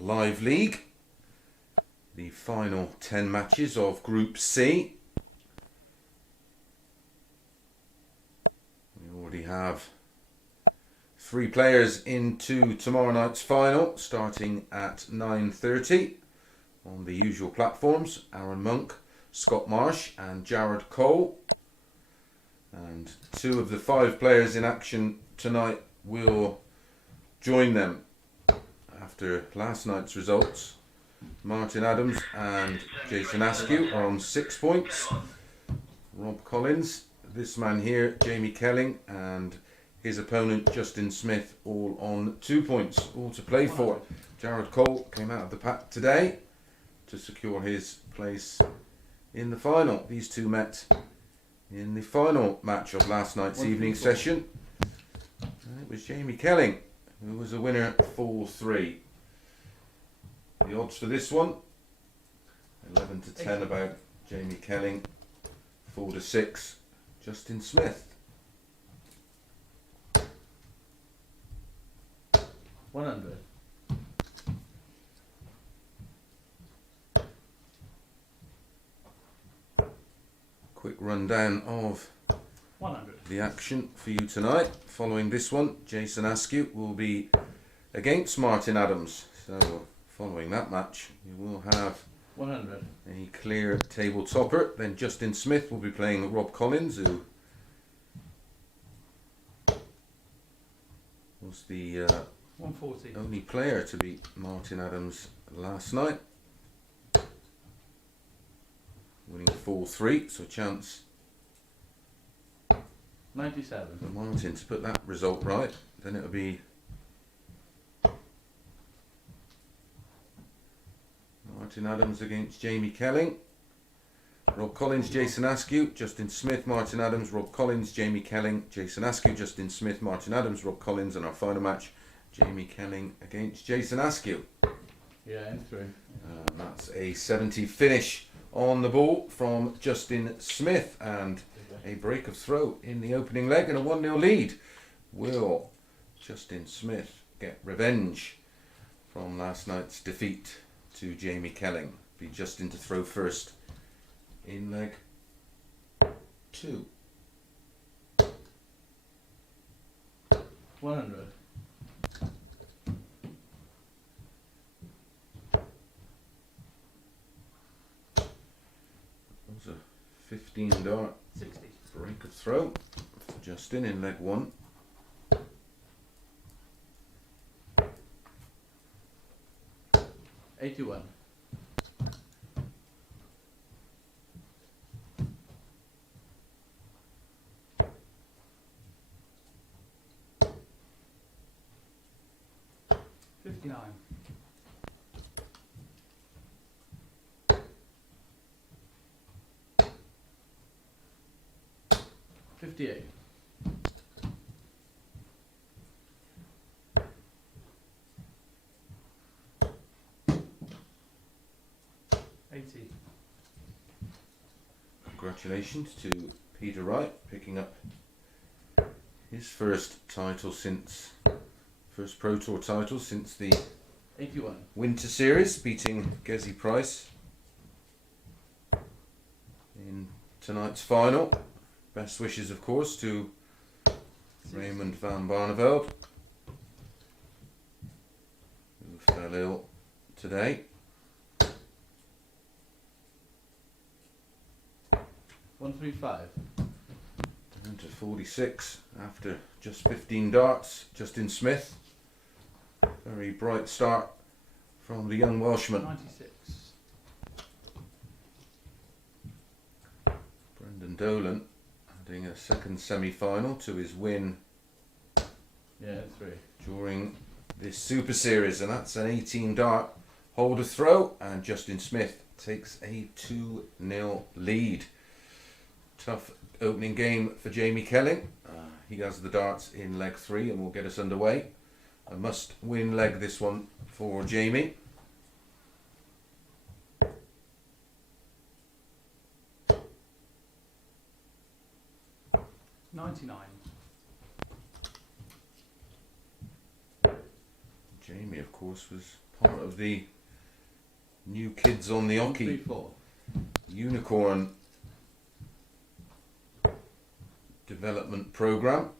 Live League, the final 10 matches of Group C. We already have 3 players into tomorrow night's final, starting at 9:30 on the usual platforms. Aaron Monk, Scott Marsh and Jared Cole. And 2 of the 5 players in action tonight will join them after last night's results. Martin Adams and Jason Askew are on 6 points. Rob Collins, this man here, Jamie Kelling, and his opponent Justin Smith all on 2 points, all to play for. Jared Cole came out of the pack today to secure his place in the final. These 2 met in the final match of last night's evening session. And it was Jamie Kelling who was a winner 4-3. The odds for this one, 11 to 10 about Jamie Kelling, 4 to 6 Justin Smith. 100. Quick rundown of 100. the action for you tonight. Following this one, Jason Askew will be against Martin Adams. So following that match, you will have 100. a clear table topper. Then Justin Smith will be playing Rob Collins, who was the 140. only player to beat Martin Adams last night. full 3, so a chance 97. for Martin to put that result right. Then it'll be Martin Adams against Jamie Kelling. Rob Collins, Jason Askew, Justin Smith, Martin Adams, Rob Collins, Jamie Kelling, Jason Askew, Justin Smith, Martin Adams, Rob Collins, and our final match, Jamie Kelling against Jason Askew. Yeah, in 3. That's a 70 finish on the ball from Justin Smith, and a break of throw in the opening leg and a 1-0 lead. Will Justin Smith get revenge from last night's defeat to Jamie Kelling? Be Justin to throw first in leg 2. 100. That was a 15 dart 60. break of throw for Justin in leg 1. 81. 59. 58. 80. Congratulations to Peter Wright picking up his first pro tour title since the 81. Winter Series, beating Gezi Price in tonight's final. Best wishes, of course, to Raymond van Barneveld, who fell ill today. 135. Down to 46 after just 15 darts. Justin Smith. Very bright start from the young Welshman. 96. Brendan Dolan adding a second semi-final to his win Yeah, 3. during this Super Series, and that's an 18 dart holder throw, and Justin Smith takes a 2-0 lead. Tough opening game for Jamie Kelling. He has the darts in leg 3 and will get us underway. A must-win leg, this one, for Jamie. $99. Jamie, of course, was part of the New Kids on the Oki 134. Unicorn development program.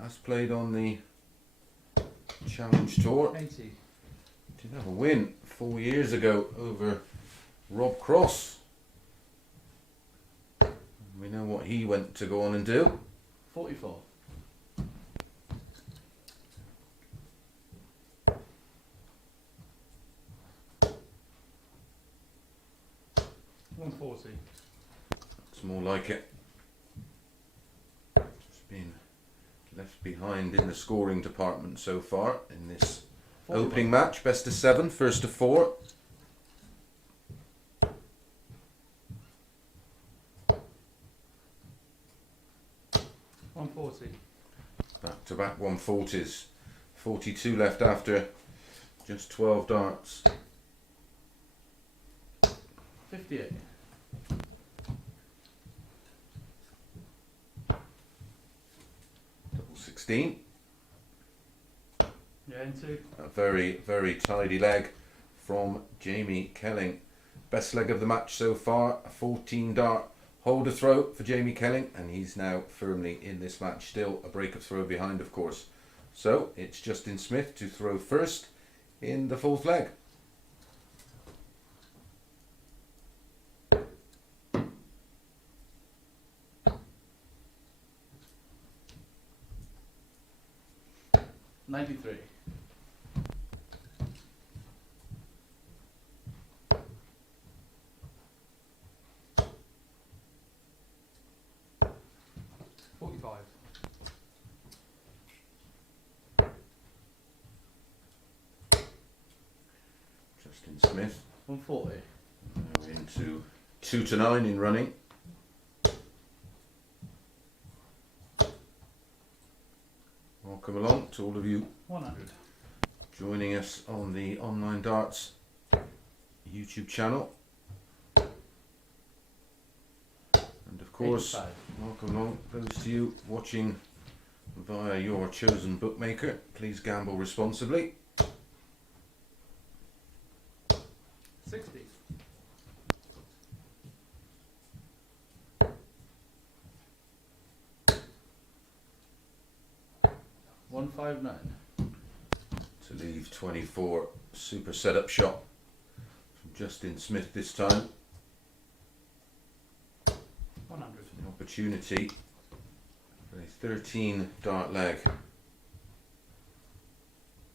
Has played on the Challenge Tour. 80. Did have a win 4 years ago over Rob Cross. We know what he went to go on and do. 44. 140. It's more like it. Just been left behind in the scoring department so far in this 41. opening match. Best of 7, first of 4. Back-to-back 140s. 42 left after just 12 darts. 58. 16. Yeah, into A very, very tidy leg from Jamie Kelling. Best leg of the match so far. A 14 dart holder throw for Jamie Kelling, and he's now firmly in this match. Still a break of throw behind, of course. So it's Justin Smith to throw first in the fourth leg. $93. Justin Smith. 140. Now we're into 2 to 9 in running. Welcome along to all of you 100. joining us on the Online Darts YouTube channel. And of course, 85. welcome along those to you watching via your chosen bookmaker. Please gamble responsibly. 60. 159. To leave 24, super setup shot from Justin Smith this time. 100. An opportunity for a 13 dart leg.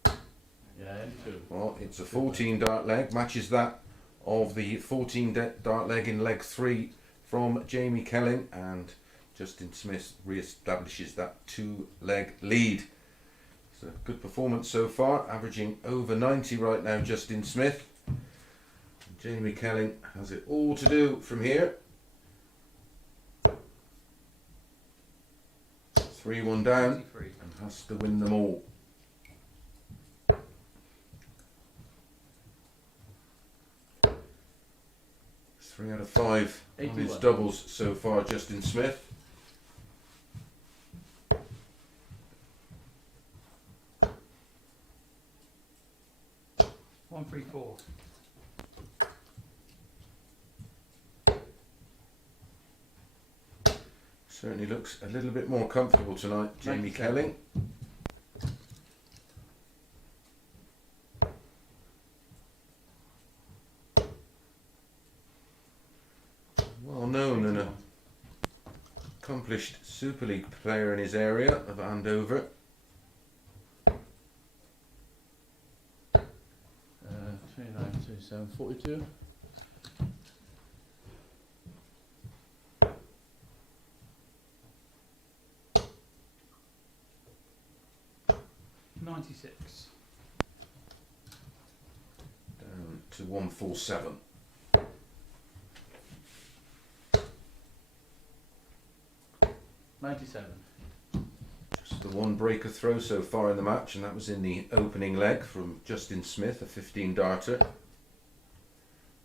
Yeah, into. Well, it's a 14 dart leg, matches that of the 14 dart leg in leg 3 from Jamie Kelling, and Justin Smith re-establishes that 2-leg lead. It's a good performance so far, averaging over 90 right now, Justin Smith. Jamie Kelling has it all to do from here. 3-1 down 83. and has to win them all. Three out of 5 on his 81. doubles so far, Justin Smith. One, 3, 4. Certainly looks a little bit more comfortable tonight, Jamie 97. Kelling. Well known and accomplished Super League player in his area of Andover. 29, 27, 42. 96. Down to 147. Just the one breaker throw so far in the match, and that was in the opening leg from Justin Smith, a 15 darter.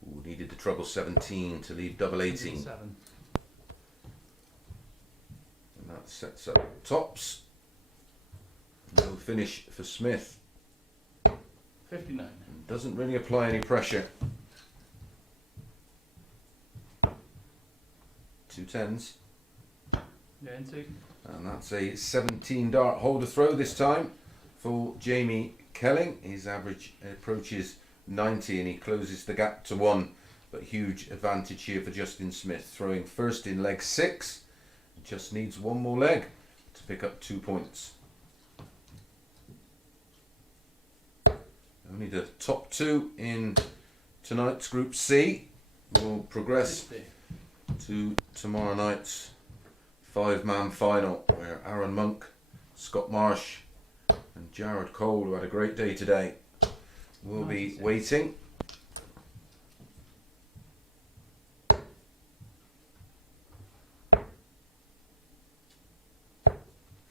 Ooh, needed the treble 17 to leave double 18. 7. And that sets up tops. No finish for Smith. 59. And doesn't really apply any pressure. 2 10s. Yeah, into. And that's a 17 dart holder throw this time for Jamie Kelling. His average approaches 90 and he closes the gap to 1. But huge advantage here for Justin Smith, throwing first in leg 6. Just needs one more leg to pick up 2 points. Only the top 2 in tonight's Group C will progress 50. to tomorrow night's 5-man final, where Aaron Monk, Scott Marsh and Jared Cole, who had a great day today, will be 96. waiting.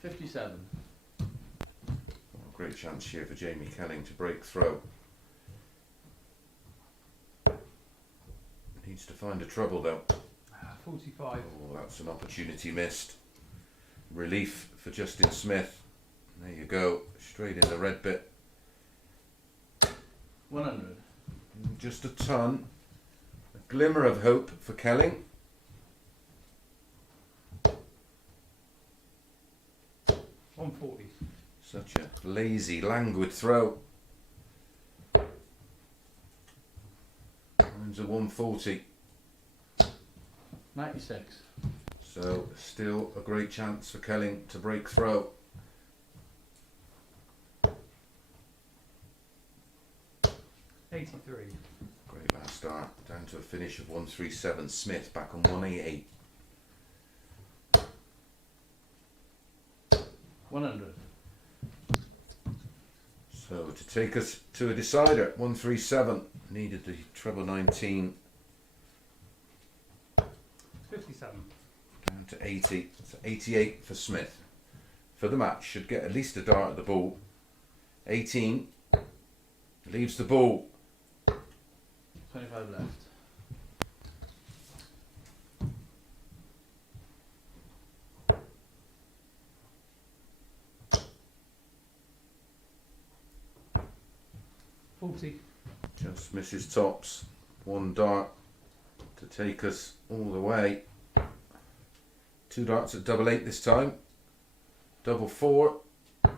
$57. Great chance here for Jamie Kelling to break through. Needs to find a treble though. 45. Oh, that's an opportunity missed. Relief for Justin Smith. There you go, straight in the red bit. 100. Just a ton. A glimmer of hope for Kelling. 140. Such a lazy, languid throw. Mine's a 140. 96. So still a great chance for Kelling to break throw. $83. Great last start. Down to a finish of 137. Smith back on 188. 100. So to take us to a decider, 137. needed the treble 19 57. down to 80. So 88 for Smith. For the match, should get at least a dart at the ball. 18 leaves the ball. 25 left. Just misses tops. One dart to take us all the way. Two darts at double 8 this time. Double 4. Oh,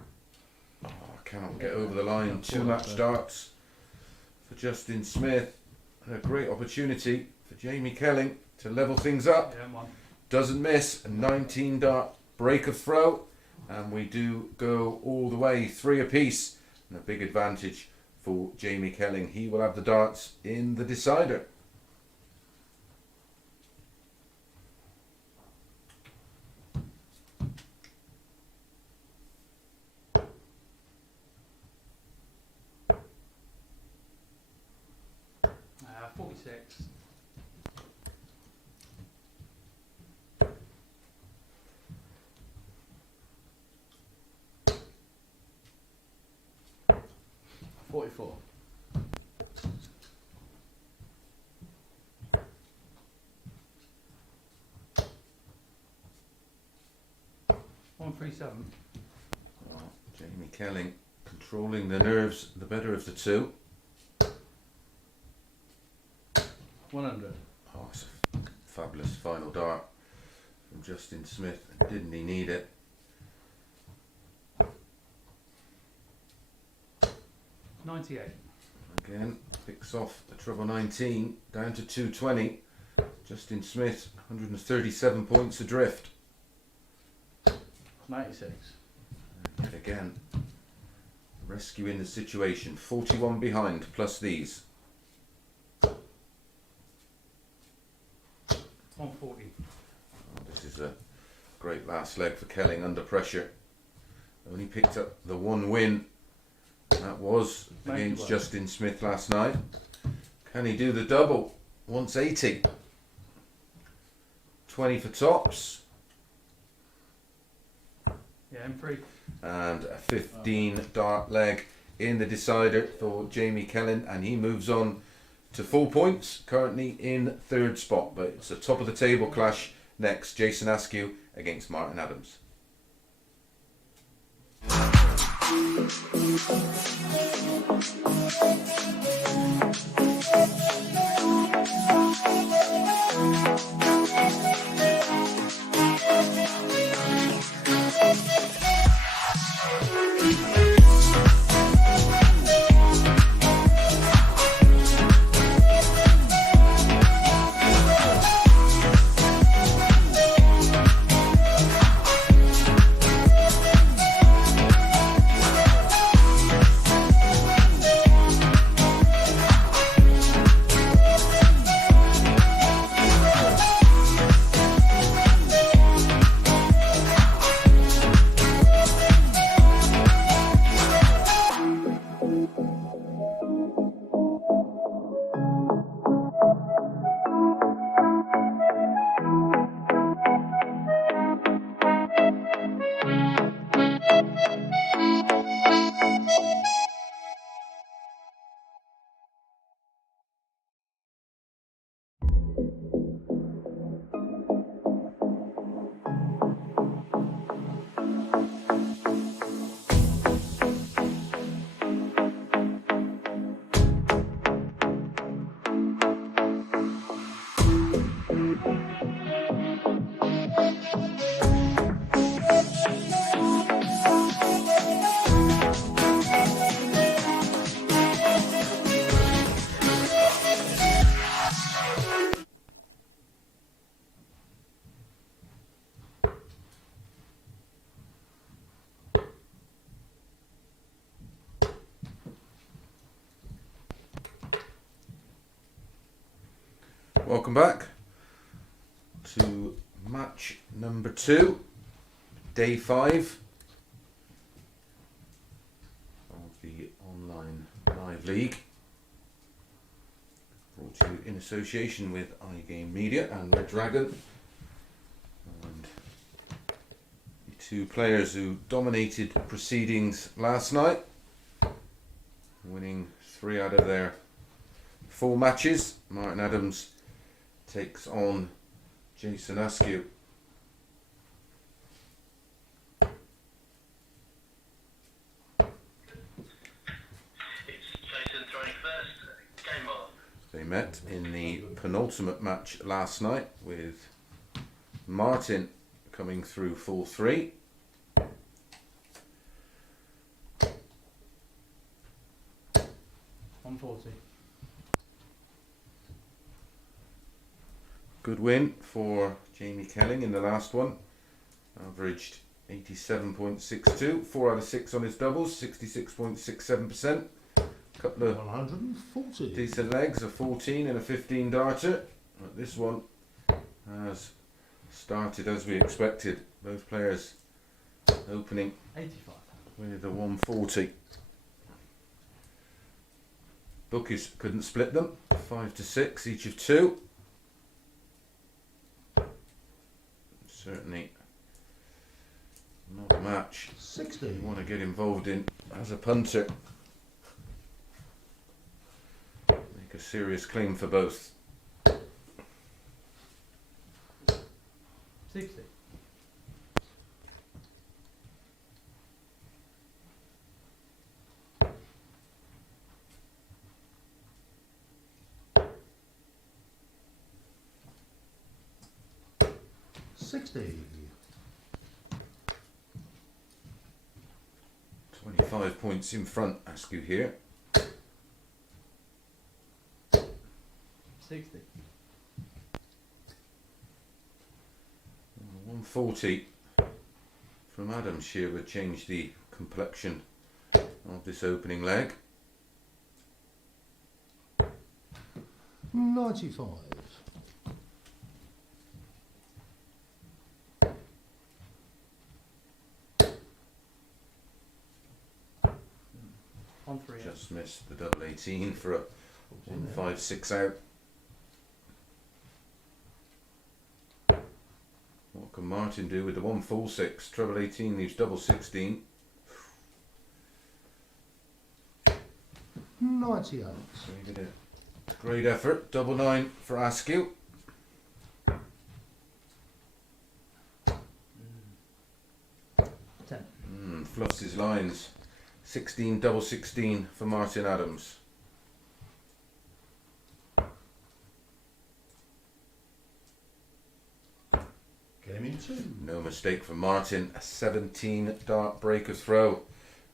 I cannot get over the line. Two match darts for Justin Smith. And a great opportunity for Jamie Kelling to level things up. Yeah, one. Doesn't miss. A 19 dart break of throw. And we do go all the way. 3 apiece. And a big advantage for Jamie Kelling. He will have the darts in the decider. 46. $44. 137. Oh, Jamie Kelling controlling the nerves, the better of the two. 100. Oh, it's a fabulous final dart from Justin Smith. Didn't he need it? 98. Again, picks off the treble 19 down to 220. Justin Smith, 137 points adrift. 96. Yet again, rescuing the situation. 41 behind, plus these. 140. Oh, this is a great last leg for Kelling under pressure. Only picked up the one win. That was against 91. Justin Smith last night. Can he do the double? Wants 80. 20 for tops. Yeah, M3. And a 15 dart leg in the decider for Jamie Kelling, and he moves on to full points, currently in third spot, but it's a top of the table clash next. Jason Askew against Martin Adams. Welcome back to match number 2, day 5 of the online live league. brought to you in association with iGame Media and Red Dragon. And the two players who dominated proceedings last night, winning 3 out of their 4 matches. Martin Adams takes on Jason Askew. They met in the penultimate match last night with Martin coming through full 3. $140. Good win for Jamie Kelling in the last one. Averaged 87.62, 4 out of 6 on his doubles, 66.67%. Couple of 140. decent legs, a 14 and a 15 darter. But this one has started as we expected. Both players opening 85. with a 140. Bookies couldn't split them. 5 to 6, each of 2. Certainly not a match 60. you want to get involved in as a punter. Make a serious claim for both. 60. $60. 25 points in front, Askew here. 60. 140 from Adams here would change the complexion of this opening leg. 95. On 3. Just missed the double 18 for a 156 out. What can Martin do with the 146? Treble 18 leaves double 16. 98. So he did a great effort. Double 9 for Askew. 10. Fluffs his lines. 16 double 16 for Martin Adams. Game in 2. No mistake for Martin. A 17 dart breaker throw.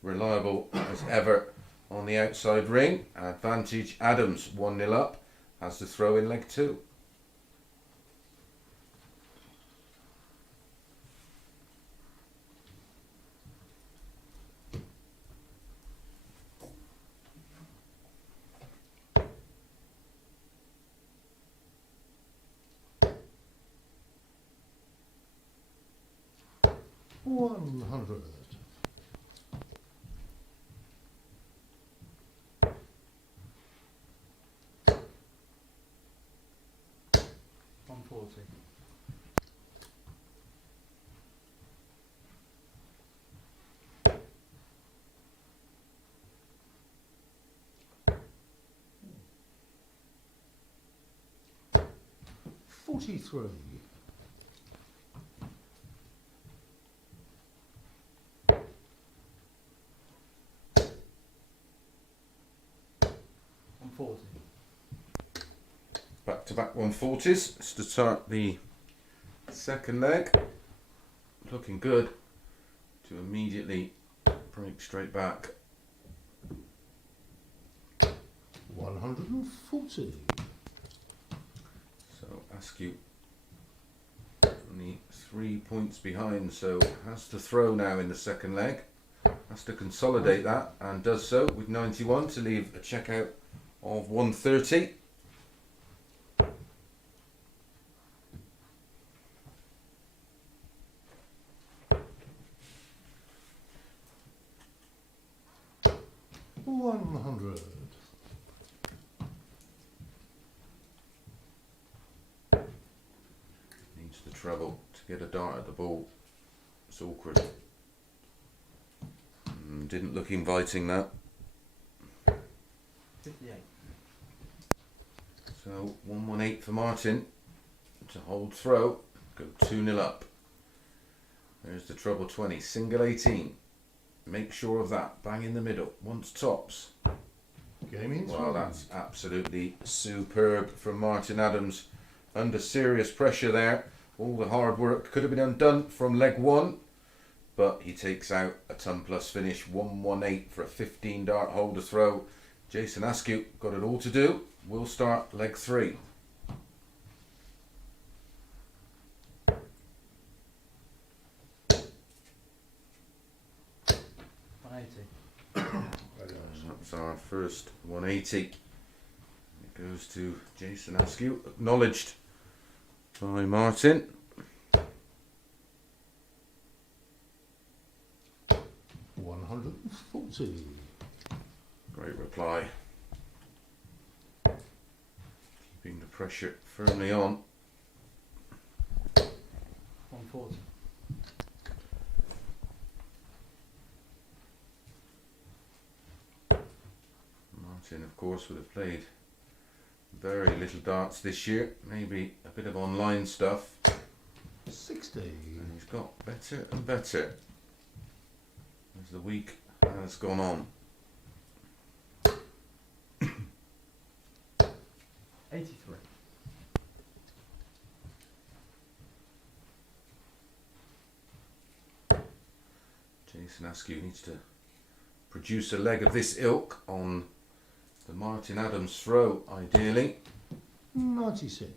Reliable as ever on the outside ring. Advantage Adams. 1-0 up. Has to throw in leg 2. $100. 140. 43. 140. Back-to-back 140s to start the second leg. Looking good to immediately break straight back. 140. So Askew only 3 points behind, so has to throw now in the second leg. Has to consolidate that and does so with 91 to leave a checkout of 130. $100. treble to get a dart at the ball. It's awkward. Didn't look inviting that. 58. So 118 for Martin to hold throw. Go 2-0 up. There's the treble 20. Single 18. Make sure of that. Bang in the middle. Once tops. Game in 3. Well, that's absolutely superb from Martin Adams. Under serious pressure there. All the hard work could have been undone from leg 1. But he takes out a ton plus finish. 118 for a 15 dart holder throw. Jason Askew got it all to do. We'll start leg 3. That's our first 180. It goes to Jason Askew, acknowledged by Martin. 140. Great reply. Keeping the pressure firmly on. 140. Martin, of course, would have played very little darts this year. Maybe a bit of online stuff. 60. And he's got better and better as the week has gone on. 83. Jason Askew needs to produce a leg of this ilk on the Martin Adams throw, ideally. 96.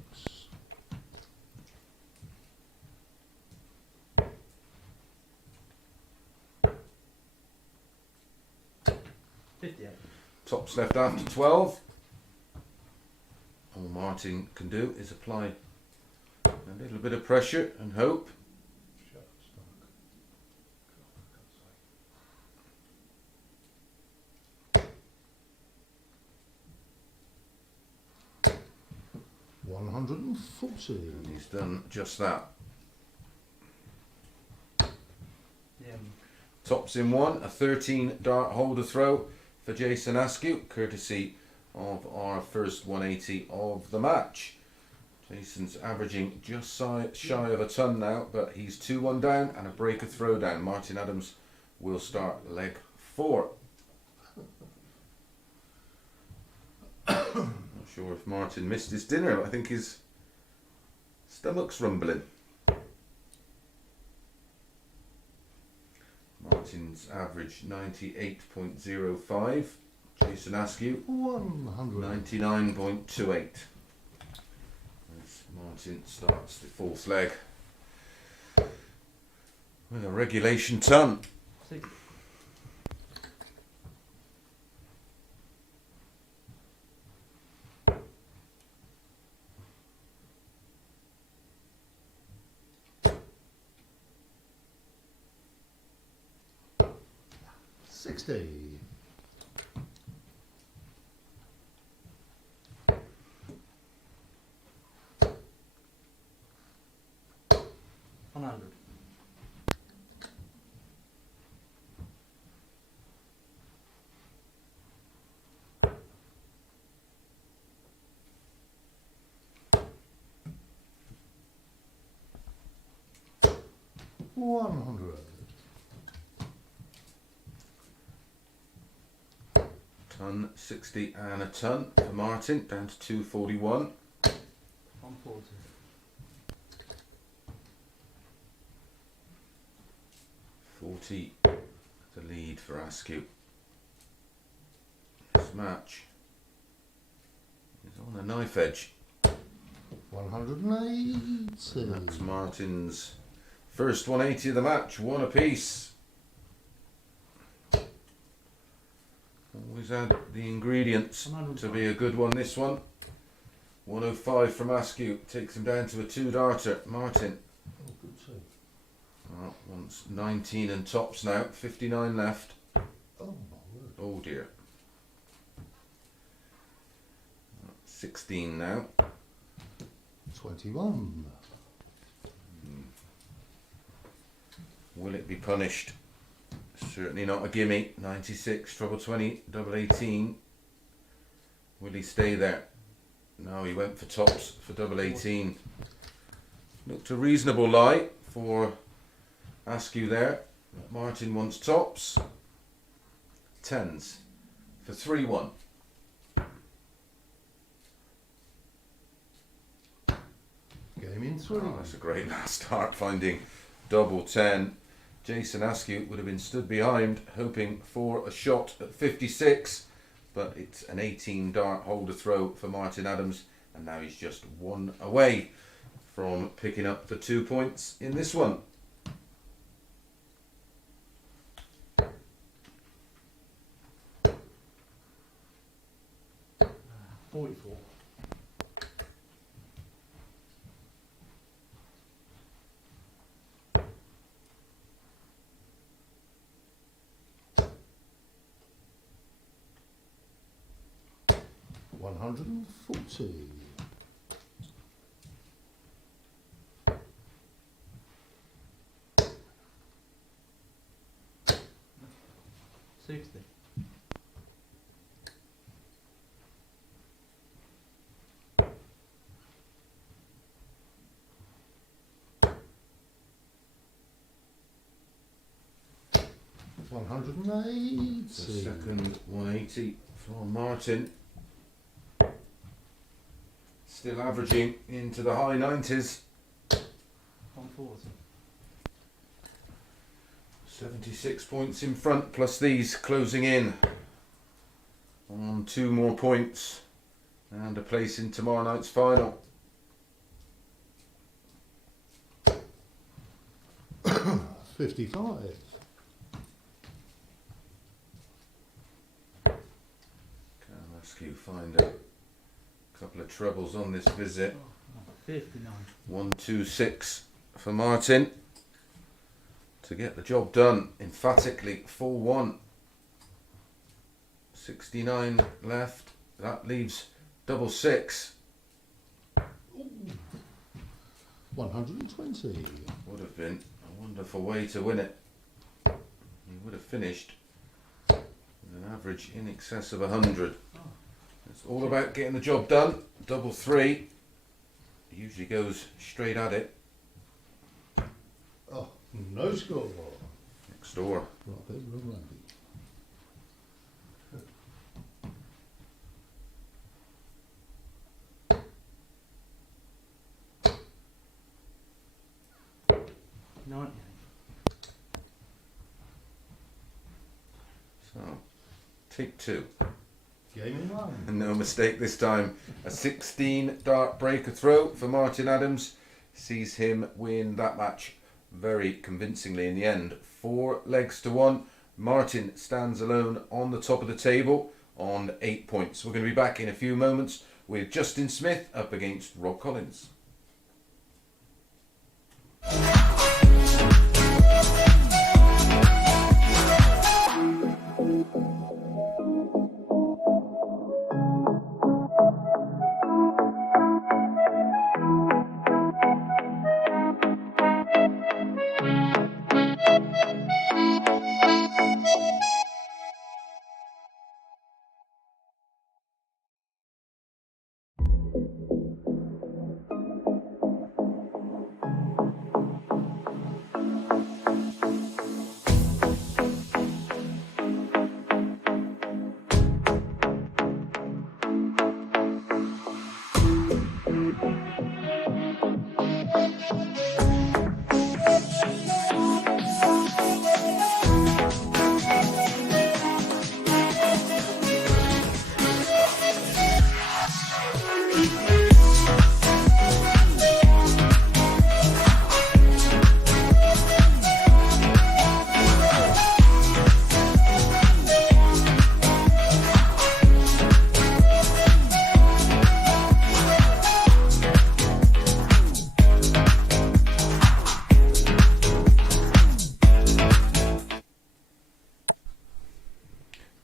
58. Tops left after 12. All Martin can do is apply a little bit of pressure and hope. 140. And he's done just that. Yeah. Tops in 1, a 13 dart holder throw for Jason Askew, courtesy of our first 180 of the match. Jason's averaging just shy of a ton now, but he's 2-1 down and a breaker throw down. Martin Adams will start leg 4. Not sure if Martin missed his dinner, but I think his stomach's rumbling. Martin's average 98.05. Jason Askew 100. 99.28. As Martin starts the fourth leg with a regulation ton. 60. 60. 100. 100. Ton, 60 and a ton for Martin, down to 241. 140. 40 the lead for Askew. This match is on a knife edge. 180. That's Martin's first 180 of the match, one apiece. Always had the ingredients to be a good one, this one. 105 from Askew, takes him down to a 2-darter. Martin Oh, good save. wants 19 and tops now, 59 left. Oh, my word. Oh dear. 16 now. 21. Will it be punished? Certainly not a gimme. 96, treble 20, double 18. Will he stay there? No, he went for tops for double 18. Looked a reasonable lie for Askew there. Martin wants tops. Tens for 3-1. Game in 3. Oh, that's a great last start, finding double 10. Jason Askew would have been stood behind, hoping for a shot at 56, but it's an 18 dart holder throw for Martin Adams, and now he's just one away from picking up the 2 points in this one. 44. $140. 60. $180. The second 180 from Martin. Still averaging into the high 90s. 140. 76 points in front, plus these closing in on 2 more points and a place in tomorrow night's final. $55. Can Askew find a couple of trebles on this visit? 59. 126 for Martin to get the job done emphatically. 4-1. 69 left. That leaves double 6. 120. Would have been a wonderful way to win it. He would have finished with an average in excess of 100. It's all about getting the job done. Double 3 usually goes straight at it. Oh, no score. Next door. Right, bit of a rugby. So, take 2. Game in 1. And no mistake this time. A 16 dart breaker throw for Martin Adams sees him win that match very convincingly in the end. 4 legs to 1. Martin stands alone on the top of the table on 8 points. We're going to be back in a few moments with Justin Smith up against Rob Collins.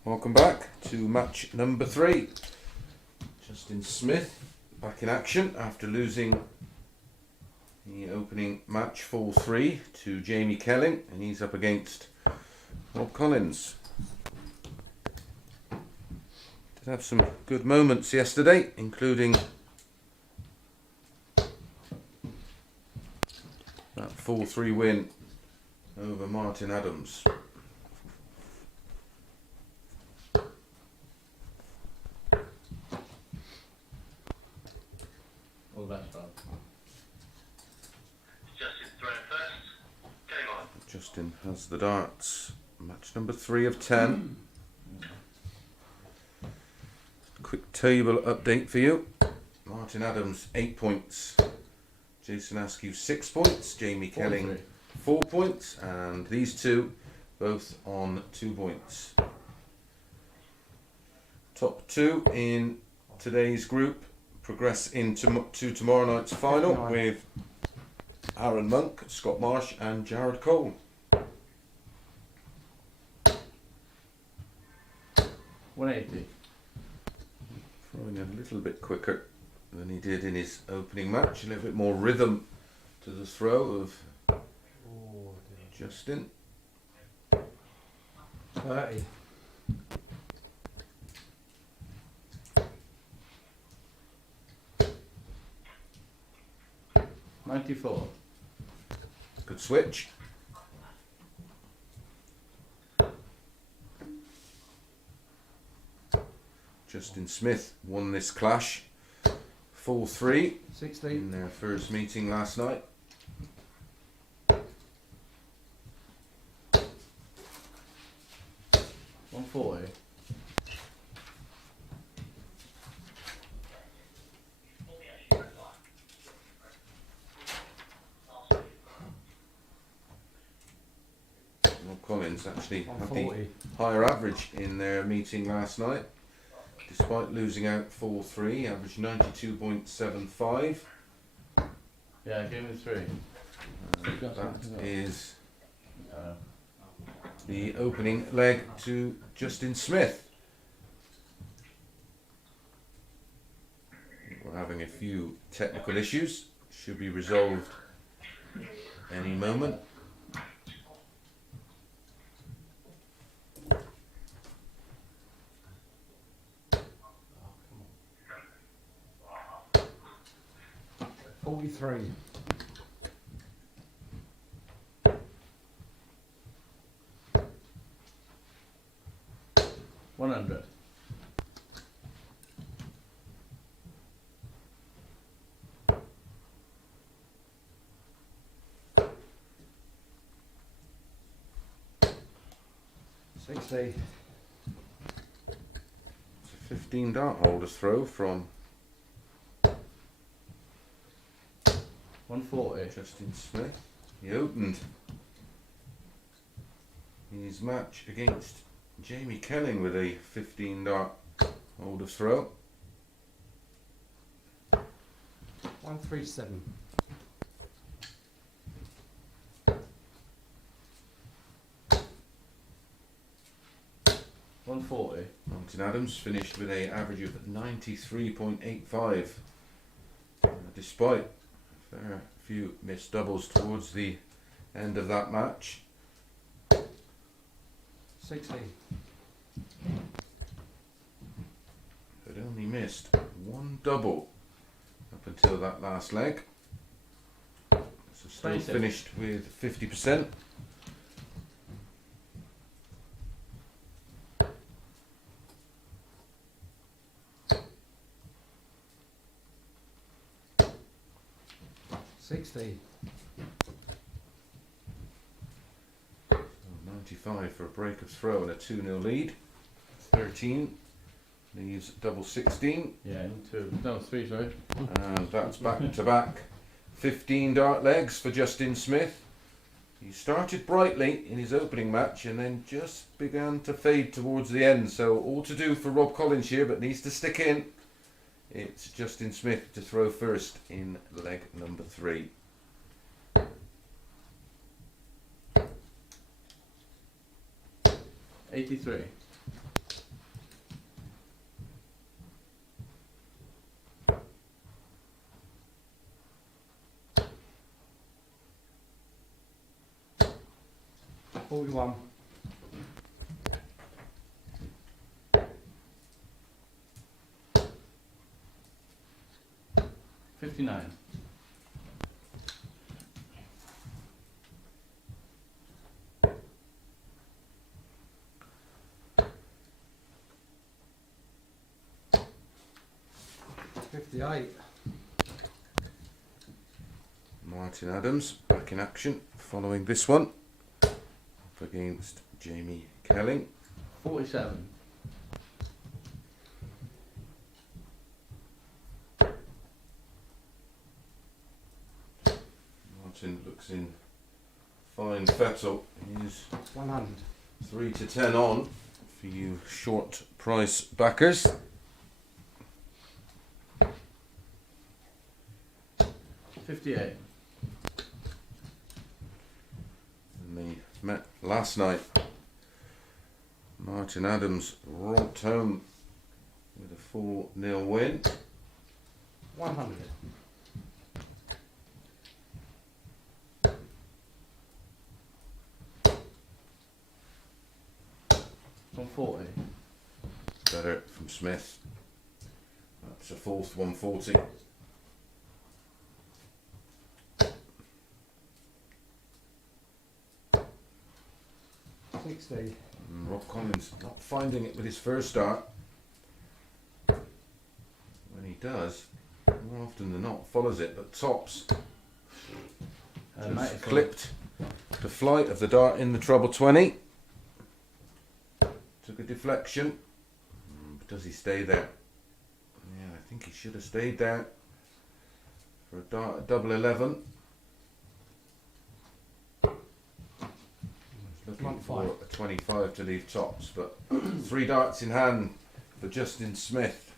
Welcome back to match number 3. Justin Smith back in action after losing The opening match 4-3 to Jamie Kelling, and he's up against Rob Collins. Did have some good moments yesterday, including that 4-3 win over Martin Adams. All that's fun. Justin throwing first. Game on. Justin has the darts. Match number 3 of 10. Quick table update for you. Martin Adams 8 points. Jason Askew 6 points. Jamie Kelling 4 points. And these two both on 2 points. Top 2 in today's group progress into to tomorrow night's final with Aaron Monk, Scott Marsh and Jared Cole. $180. Throwing a little bit quicker than he did in his opening match. A little bit more rhythm to the throw of Justin. 30. $94. Good switch. Justin Smith won this clash 4-3 60. in their first meeting last night. $140. Rob Collins actually had the 140. higher average in their meeting last night. Despite losing out 4-3, averaged 92.75. Yeah, give me 3. That is the opening leg to Justin Smith. We're having a few technical issues. Should be resolved any moment. $43. $100. $60. It's a 15 dart holders throw from $140. Justin Smith. He opened his match against Jamie Kelling with a 15 dart holders throw. 137. $140. Martin Adams finished with an average of 93.85, despite a fair few missed doubles towards the end of that match. 60. Had only missed one double up until that last leg. So still 26. finished with 50%. $60. 95 for a break of throw and a 2-0 lead. 13 leaves double 16, Yeah, 2. No, 3, sorry. and that's back to back 15 dart legs for Justin Smith. He started brightly in his opening match and then just began to fade towards the end, so all to do for Rob Collins here, but needs to stick in. It's Justin Smith to throw first in leg number 3. $83. 41. 59. 58. Martin Adams back in action following this one. Up against Jamie Kelling. 47. Martin looks in fine fettle. He's 100. 3 to 10 on for you short price backers. 58. And they met last night. Martin Adams romped home with a 4-0 win. 100. From 40. Better from Smith. That's a fourth 140. 60. And Rob Collins not finding it with his first start. When he does, more often than not, follows it, but tops. Just 94. clipped the flight of the dart in the treble 20. Took a deflection. But does he stay there? Yeah, I think he should have stayed there for a dart at double 11. Looking for a 25 to leave tops, but 3 darts in hand for Justin Smith.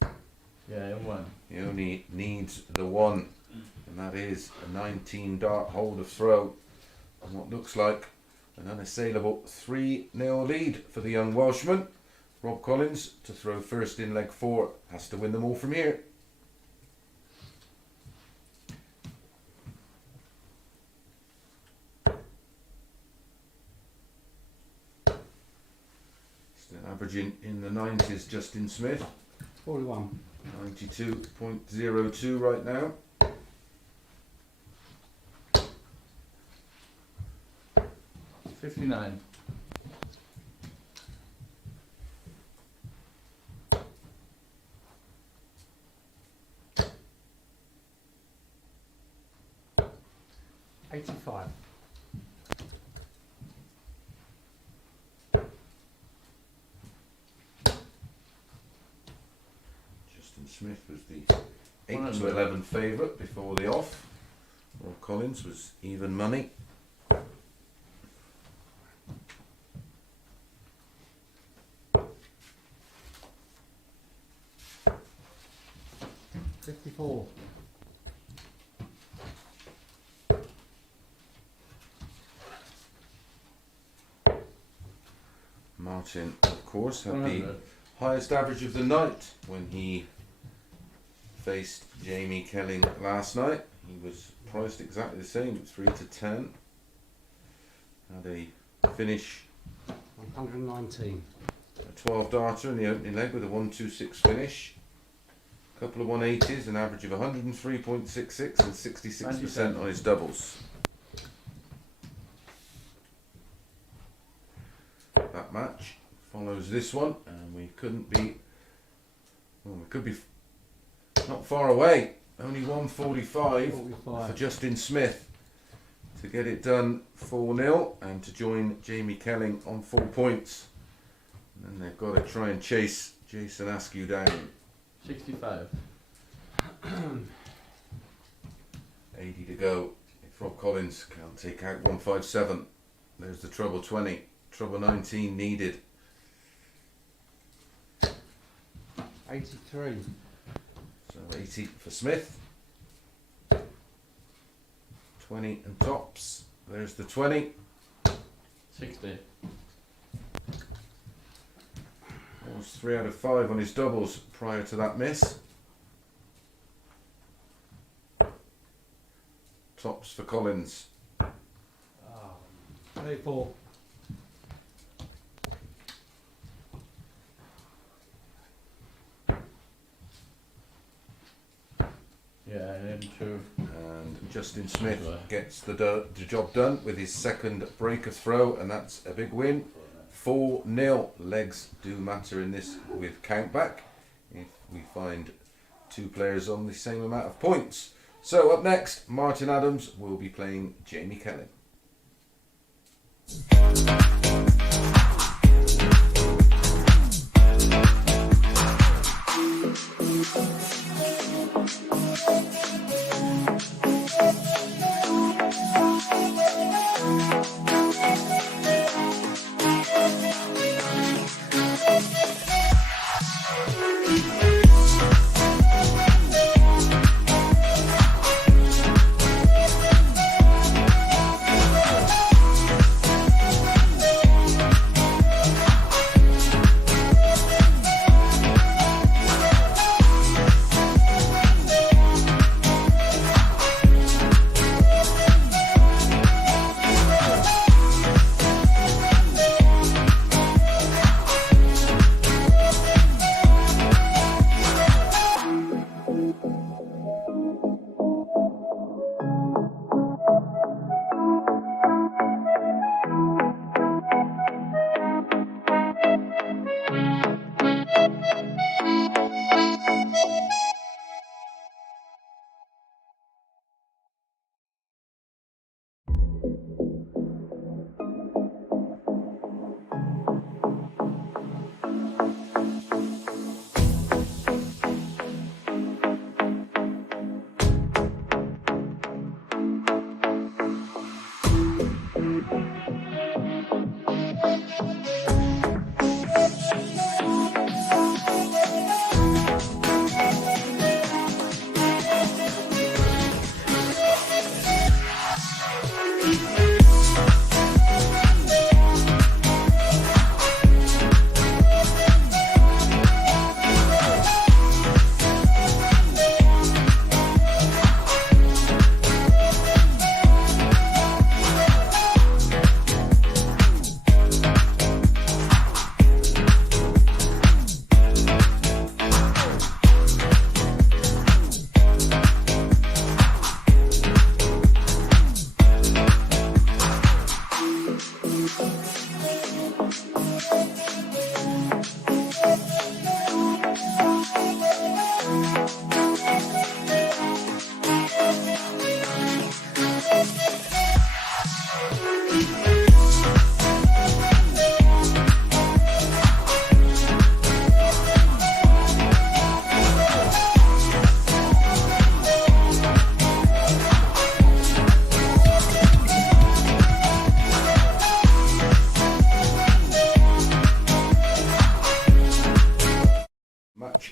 Yeah, in 1. He only needs the one, and that is a 19 dart hold of throw, and what looks like an unassailable 3-0 lead for the young Welshman. Rob Collins to throw first in leg 4, has to win them all from here. Still averaging in the 90s, Justin Smith. 41. 92.02 right now. 59. 85. Justin Smith was the 8 to 100. 11 favourite before the off. Rob Collins was even money. 54. 54. Martin, of course, had the 100. highest average of the night when he faced Jamie Kelling last night. He was priced exactly the same, 3 to 10. Had a finish, 119. a 12 darter in the opening leg with a 1-2-6 finish. A couple of 180s, an average of 103.66 and 66% on his doubles. That match follows this one, and we couldn't be, well, we could be not far away. Only 145 for 45. Justin Smith to get it done 4-0 and to join Jamie Kelling on 4 points. And then they've got to try and chase Jason Askew down. 65. 80 to go. If Rob Collins can't take out 157, there's the treble 20. Treble 19 needed. 83. So 80 for Smith. 20 and tops. There's the 20. 60. Was 3 out of 5 on his doubles prior to that miss. Tops for Collins. 34. True. And Justin Smith gets the job done with his second breaker throw, and that's a big win. 4-0. Legs do matter in this with countback if we find two players on the same amount of points. So up next, Martin Adams will be playing Jamie Kelling.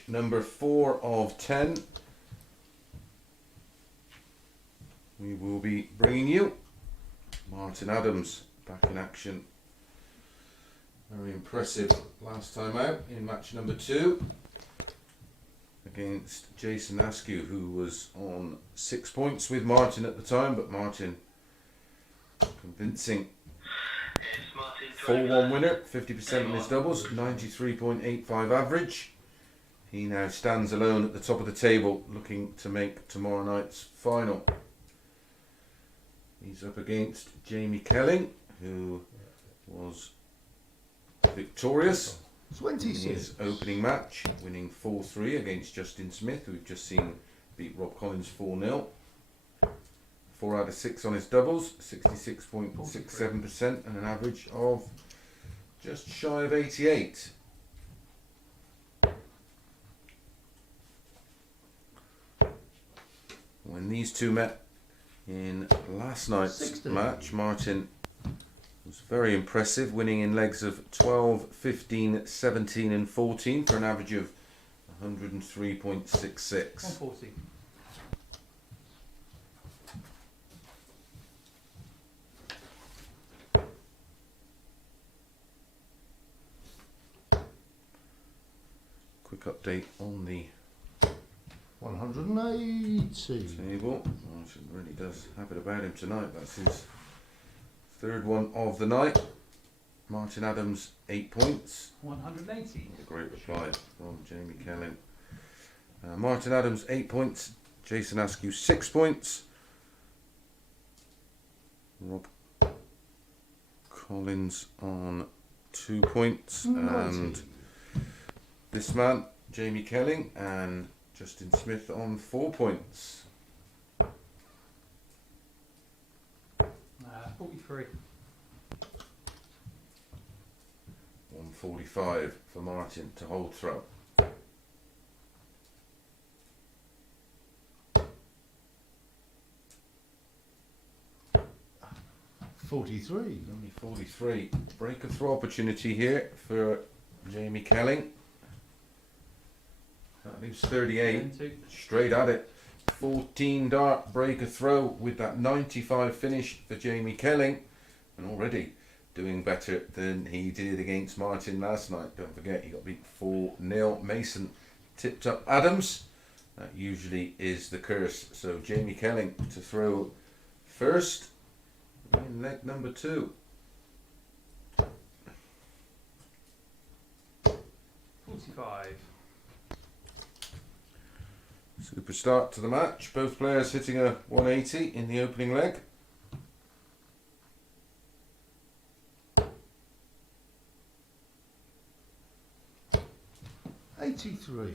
Number 4 of 10. We will be bringing you Martin Adams back in action. Very impressive last time out in match number 2 against Jason Askew, who was on 6 points with Martin at the time, but Martin convincing It's Martin 4-1 winner, 50% on his doubles, 93.85 average. He now stands alone at the top of the table, looking to make tomorrow night's final. He's up against Jamie Kelling, who was victorious in his opening match, winning 4-3 against Justin Smith, who we've just seen beat Rob Collins 4-0. 4 out of 6 on his doubles, 66.67%, and an average of just shy of 88. When these two met in last night's 16. match, Martin was very impressive, winning in legs of 12, 15, 17 and 14 for an average of 103.66. 140. Quick update on the 180. table. Martin really does have it about him tonight. That's his third one of the night. Martin Adams, 8 points. 180. What a great reply from Jamie Kelling. Martin Adams, 8 points. Jason Askew 6 points. Rob Collins on 2 points. And 90. this man, Jamie Kelling, and Justin Smith on 4 points. 43. 145 for Martin to hold throw. $43. Only 43. Break a throw opportunity here for Jamie Kelling. That leaves 38. 2. Straight at it. 14 dart break a throw with that 95 finish for Jamie Kelling. And already doing better than he did against Martin last night. Don't forget, he got beat 4-0. Mason tipped up Adams. That usually is the curse. So Jamie Kelling to throw first in leg number 2. 45. Super start to the match. Both players hitting a 180 in the opening leg. $83.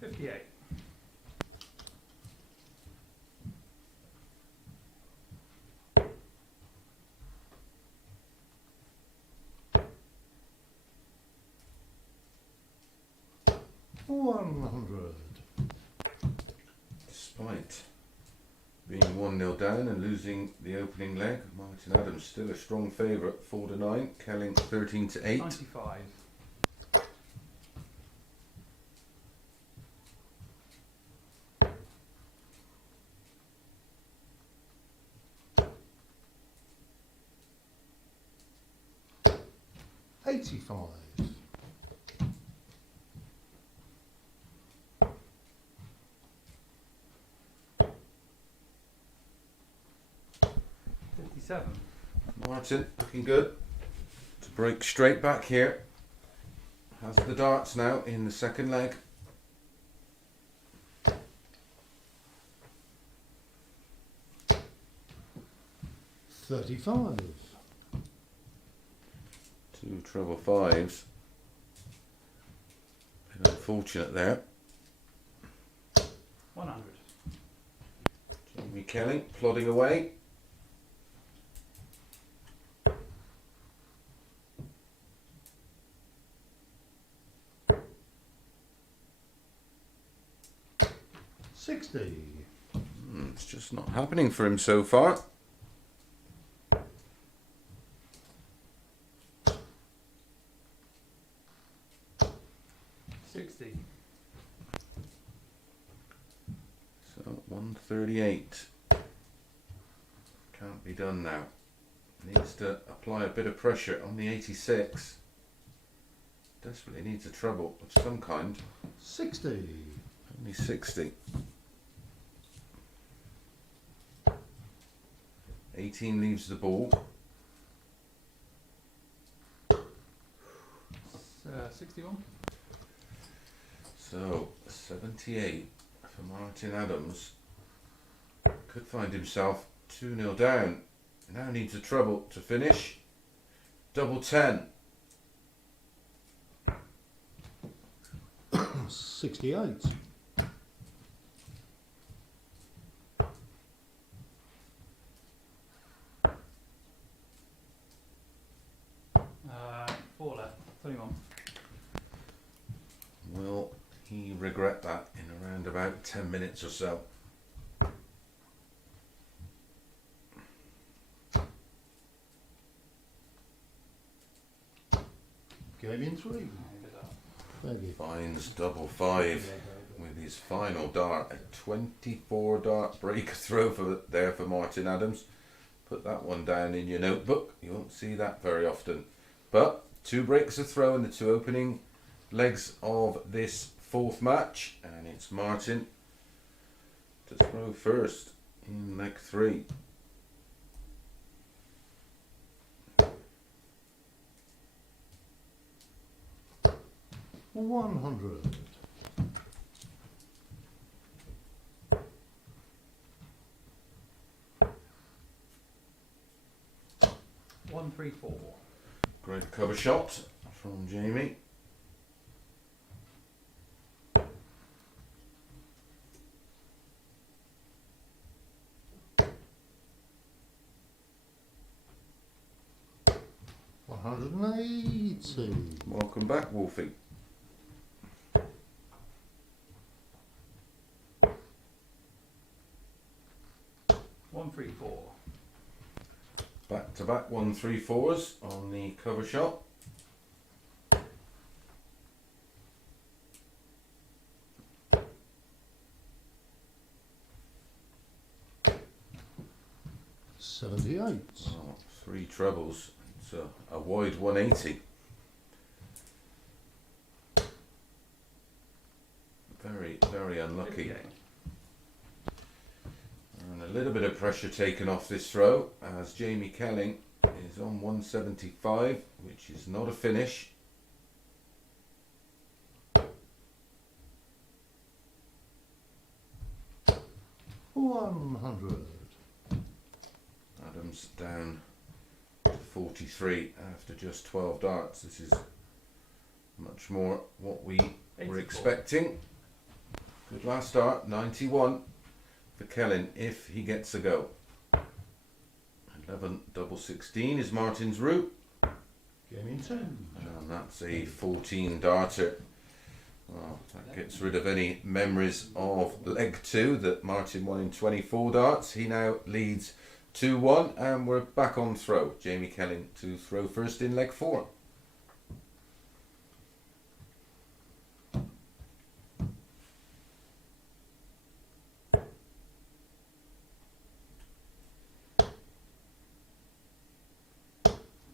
58. $100. Despite being 1-0 down and losing the opening leg, Martin Adams still a strong favourite, 4-9. Kelling 13-8. 95. $85. 57. Martin looking good to break straight back here. Has the darts now in the second leg. $35. 2 treble fives. Bit unfortunate there. 100. Jamie Kelling plodding away. $60. It's just not happening for him so far. So 138. Can't be done now. Needs to apply a bit of pressure on the 86. Desperately needs a treble of some kind. 60. Only 60. 18 leaves the ball. 61. So 78 for Martin Adams. Could find himself 2-0 down. Now needs a treble to finish. Double 10. 68. Four left. 21. Will he regret that in around about 10 minutes or so? Game in 3. Very. Finds double 5 with his final dart. A 24 dart break throw there for Martin Adams. Put that one down in your notebook. You won't see that very often. But 2 breaks a throw in the 2 opening legs of this 4th match. And it's Martin to throw first in leg 3. 100. 134. Great cover shot from Jamie. $180. Welcome back, Wolfie. One, three, four. Back to back 134s on the cover shot. $78. Oh, three trebles. It's a wide 180. Very, very unlucky. 58. And a little bit of pressure taken off this throw as Jamie Kelling is on 175, which is not a finish. $100. Adams down to 43 after just 12 darts. This is much more what we were 84. expecting. Good last start, 91 for Kelling if he gets a go. 11 double 16 is Martin's route, Game in 2. and that's a 14 darter. Well, that gets rid of any memories of leg 2 that Martin won in 24 darts. He now leads 2-1, and we're back on throw. Jamie Kelling to throw first in leg 4.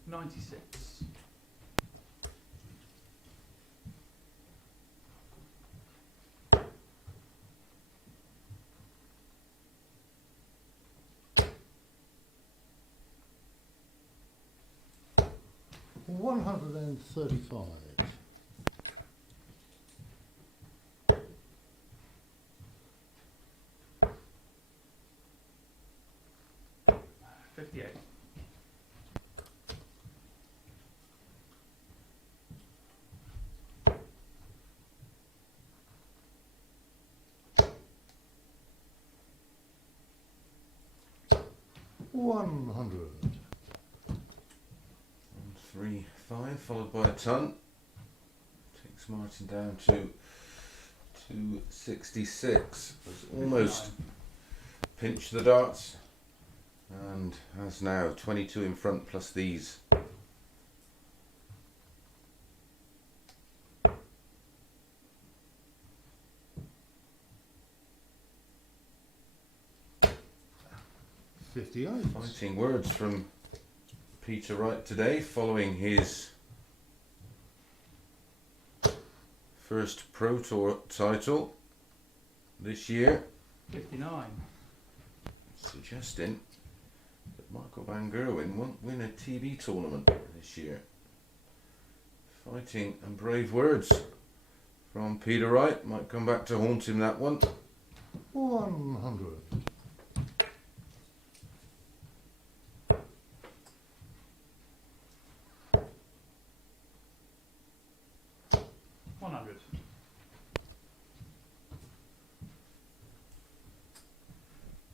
$96. $135. $58. $100. 135 followed by a ton. Takes Martin down to 266. Was almost 59. pinched the darts and has now 22 in front plus these. $58. Fighting words from Peter Wright today following his first Pro Tour title this year, 59. suggesting that Michael Van Gerwen won't win a TV tournament this year. Fighting and brave words from Peter Wright. Might come back to haunt him, that one. 100. $100.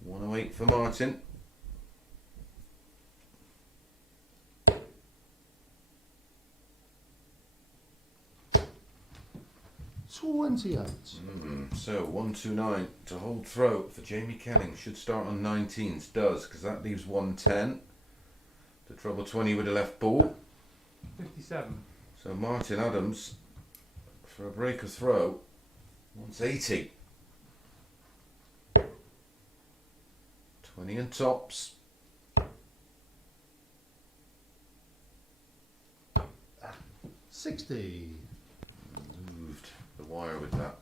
108 for Martin. $28. So 129 to hold throw for Jamie Kelling. Should start on 19s. Does, because that leaves 110. The treble 20 with a left ball. 57. So Martin Adams for a break of throw wants 80. 20 and tops. $60. Moved the wire with that.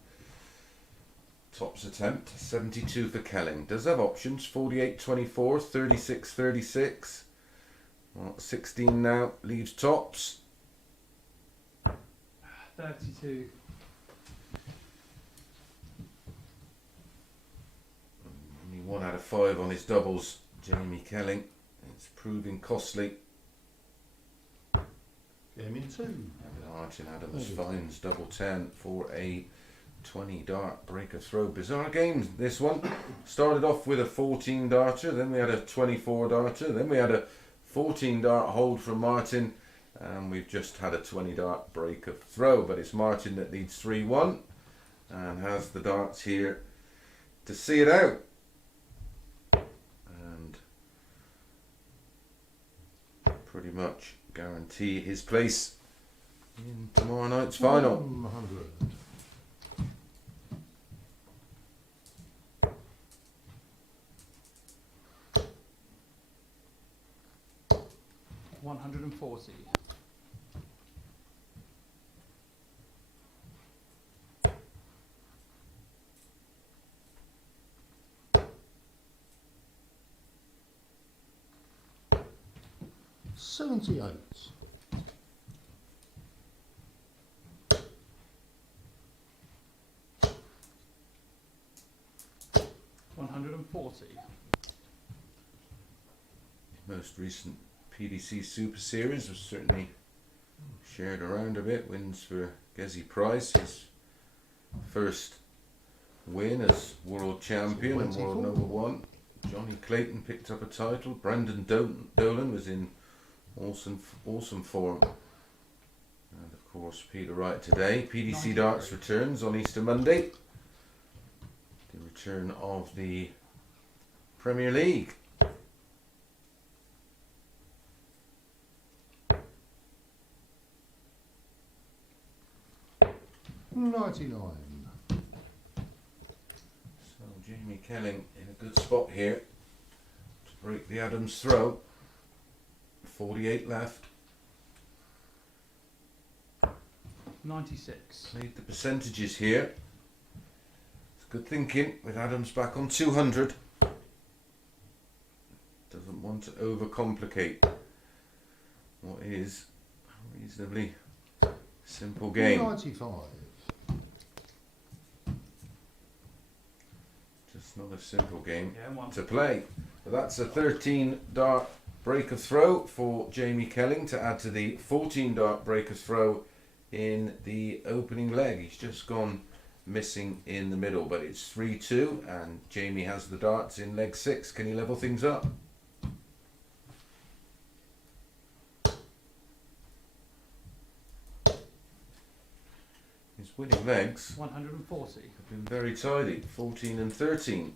Tops attempt. 72 for Kelling. Does have options. 48, 24, 36, 36. Well, 16 now. Leaves tops. 32. Only 1 out of 5 on his doubles, Jamie Kelling. It's proving costly. Game in 2. Martin Adams Oh. finds double 10 for a 20 dart breaker throw. Bizarre game, this one. Started off with a 14 darter, then we had a 24 darter, then we had a 14 dart hold from Martin, and we've just had a 20 dart breaker throw. But it's Martin that leads 3-1 and has the darts here to see it out. And pretty much guarantee his place in tomorrow night's final. 100. 140. 78. 140. Most recent PDC Super Series was certainly shared around a bit. Wins for Gezi Price, his first win as world champion and world 24. number 1. Johnny Clayton picked up a title. Brandon Dolan was in awesome form. And of course Peter Wright today. PDC 93. Darts returns on Easter Monday. The return of the Premier League. $99. So Jamie Kelling in a good spot here to break the Adams throw. 48 left. 96. Played the percentages here. It's good thinking with Adams back on 200. Doesn't want to overcomplicate what is a reasonably simple game. 95. Just not a simple game Yeah, 1. to play. But that's a 13 dart breaker throw for Jamie Kelling to add to the 14 dart breaker throw in the opening leg. He's just gone missing in the middle, but it's 3-2 and Jamie has the darts in leg 6. Can he level things up? His winning legs 140. have been very tidy, 14 and 13.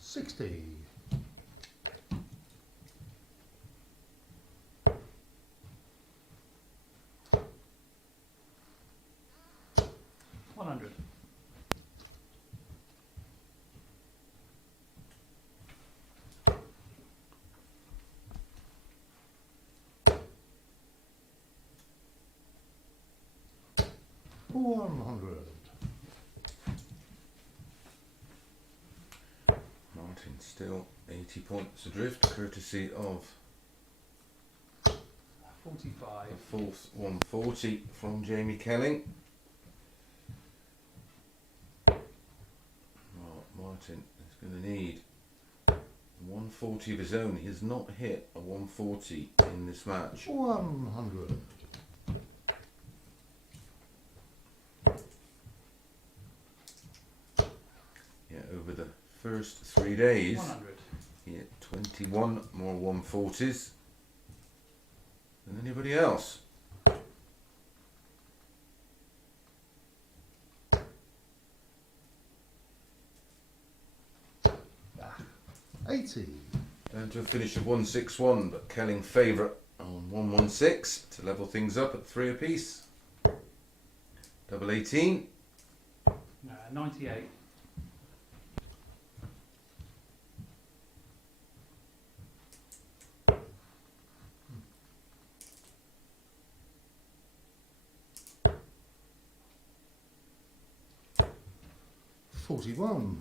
$60. 100. 100. Martin still 80 points adrift, courtesy of 45. a fourth 140 from Jamie Kelling. Well, Martin is going to need 140 of his own. He has not hit a 140 in this match. 100. Yeah, over the first 3 days, 100. he hit 21 more 140s than anybody else. 80. Down to a finish of 161, but Kelling favourite on 116 to level things up at 3 apiece. Double 18. 98. 41.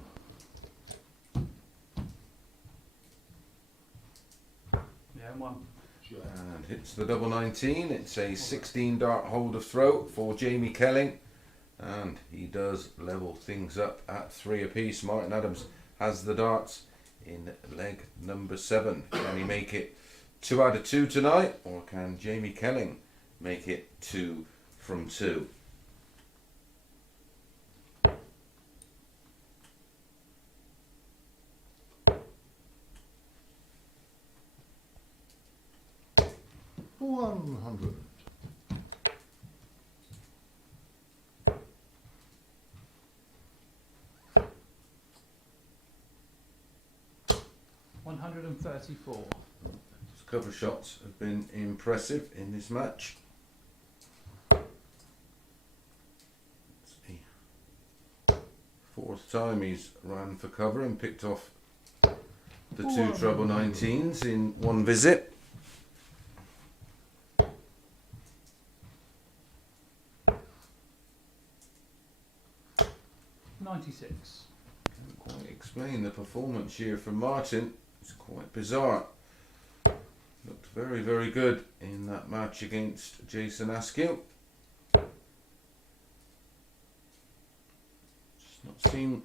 M1. And hits the double 19. It's a 16 dart hold of throw for Jamie Kelling. And he does level things up at 3 apiece. Martin Adams has the darts in leg number 7. Can he make it 2 out of 2 tonight? Or can Jamie Kelling make it 2 from 2? $100. $134. His cover shots have been impressive in this match. It's the 4th time he's ran for cover and picked off the 2 treble 19s in one visit. $96. Can't quite explain the performance here from Martin. It's quite bizarre. Looked very, very good in that match against Jason Askew. Just not seem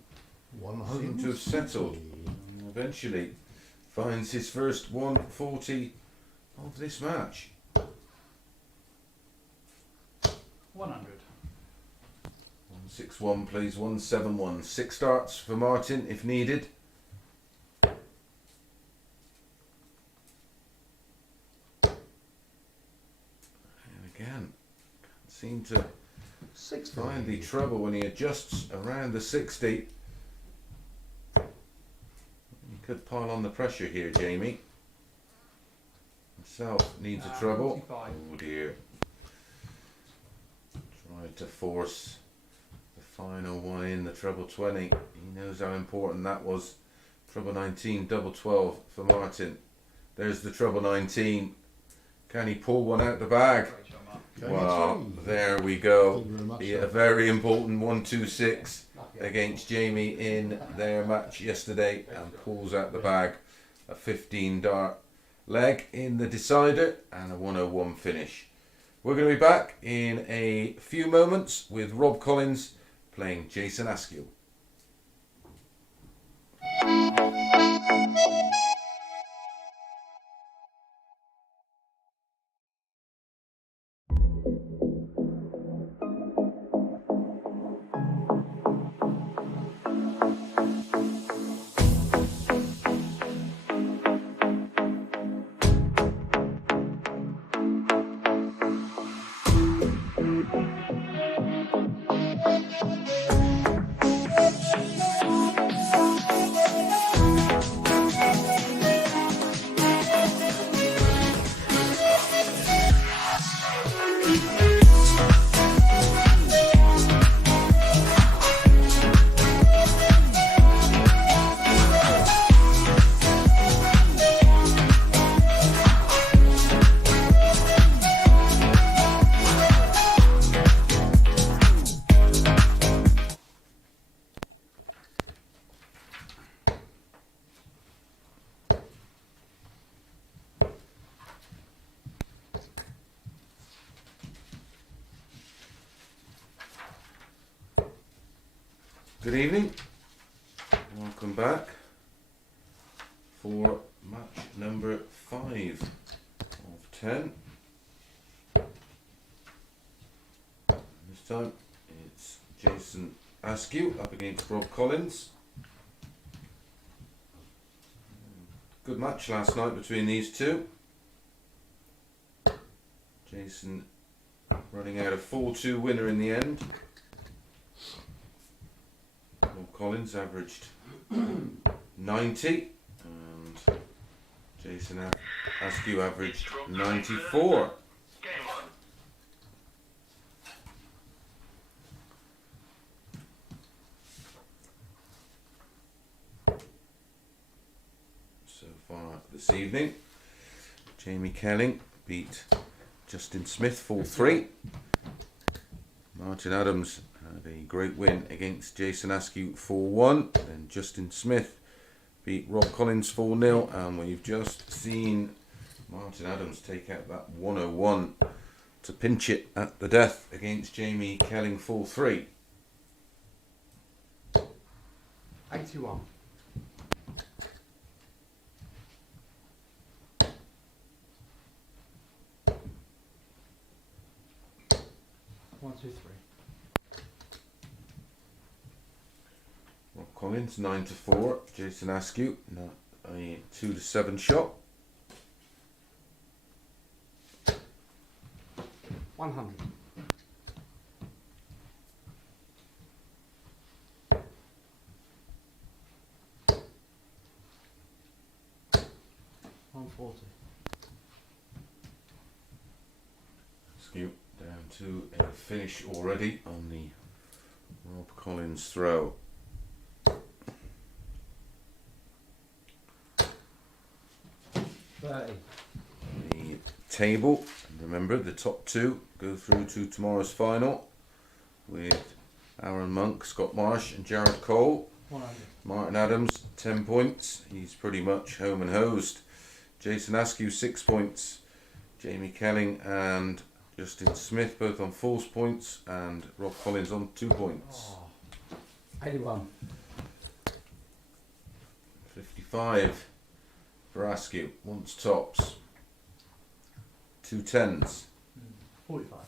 to have settled. And eventually finds his first 140 of this match. 100. 161 plays 171. 6 starts for Martin if needed. And again, can't seem to 60. find the treble when he adjusts around the 60. He could pile on the pressure here, Jamie. Himself needs a treble. 45. Oh dear. Tried to force the final one in, the treble 20. He knows how important that was. Treble 19, double 12 for Martin. There's the treble 19. Can he pull one out the bag? Great shot, Mark. Okay, Well, three. there we go. Thank you very much, Yeah, sir. a very important 1-2-6 against Jamie in their match yesterday, and pulls out the bag a 15 dart leg in the decider and a 101 finish. We're going to be back in a few moments with Rob Collins playing Jason Askew. Good evening, welcome back for match number 5 of 10. This time it's Jason Askew up against Rob Collins. Good match last night between these two. Jason running out a 4-2 winner in the end. Rob Collins averaged 90 and Jason Askew averaged 94. Game on. So far this evening, Jamie Kelling beat Justin Smith 4-3. Martin Adams had a great win against Jason Askew 4-1. Then Justin Smith beat Rob Collins 4-0, and we've just seen Martin Adams take out that 101 to pinch it at the death against Jamie Kelling full 3. 81. One, two, three. Rob Collins 9 to 4. Jason Askew a 2 to 7 shot. 100. $140. Askew down to a finish already on the Rob Collins throw. $30. The table, and remember the top 2 go through to tomorrow's final with Aaron Monk, Scott Marsh and Jared Cole. 100. Martin Adams 10 points, he's pretty much home and hosed. Jason Askew 6 points. Jamie Kelling and Justin Smith both on false points, and Rob Collins on 2 points. 81. 55 for Askew, once tops. 2 10s. 45.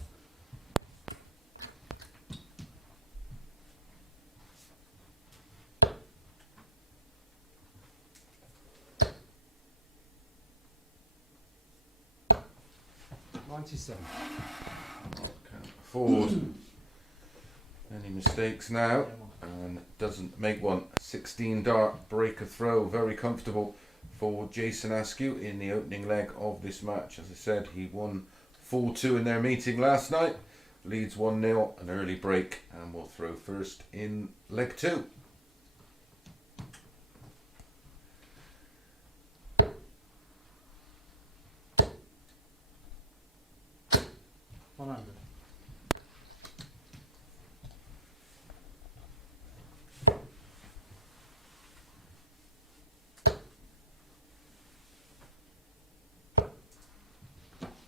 $97. Can't afford any mistakes now, and doesn't make one. 16 dart breaker throw, very comfortable for Jason Askew in the opening leg of this match. As I said, he won 4-2 in their meeting last night, leads 1-0, an early break, and will throw first in leg 2. $100.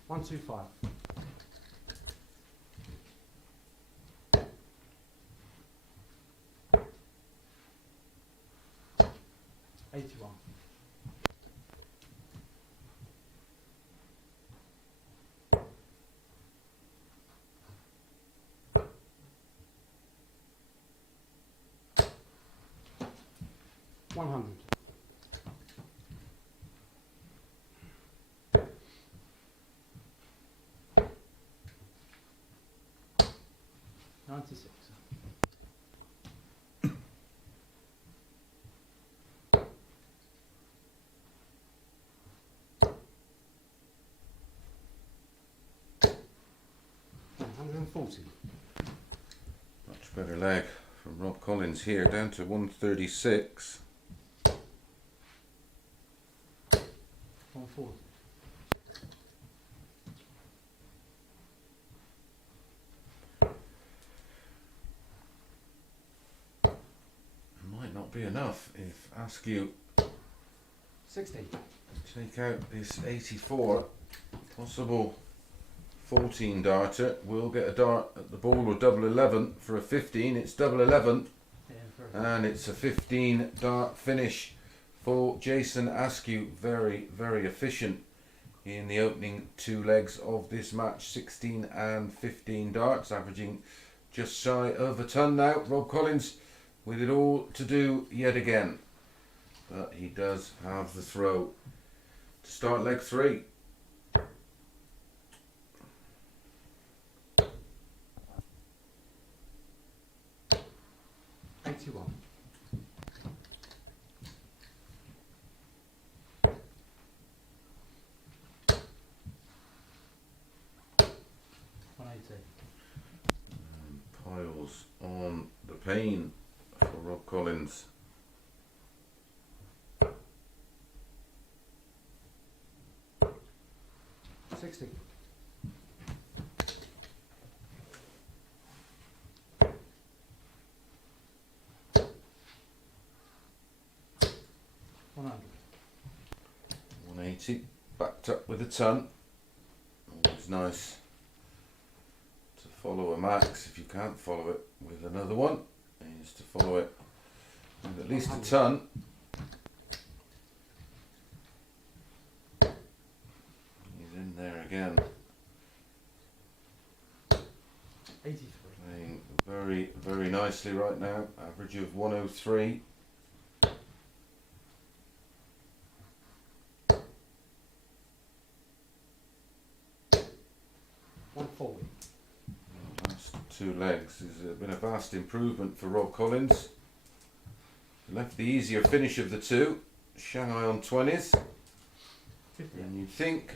$125. $81. $100. $96. $140. Much better leg from Rob Collins here, down to 136. 140. Might not be enough if Askew 60. take out this 84. Possible 14 darter will get a dart at the ball or double 11 for a 15. It's double 11 Yeah, and it's a 15 dart finish for Jason Askew. Very, very efficient in the opening 2 legs of this match. 16 and 15 darts, averaging just shy of a ton now. Rob Collins with it all to do yet again, but he does have the throw to start leg 3. $81. Piles on the pain for Rob Collins. $60. $100. 180. backed up with a ton. Always nice to follow a max if you can't follow it with another one. Is to follow it with at least a ton. He's in there again. 83. Playing very, very nicely right now. Average of 103. Last two legs has been a vast improvement for Rob Collins. Left the easier finish of the two. Shanghai on 20s. 50. And you'd think,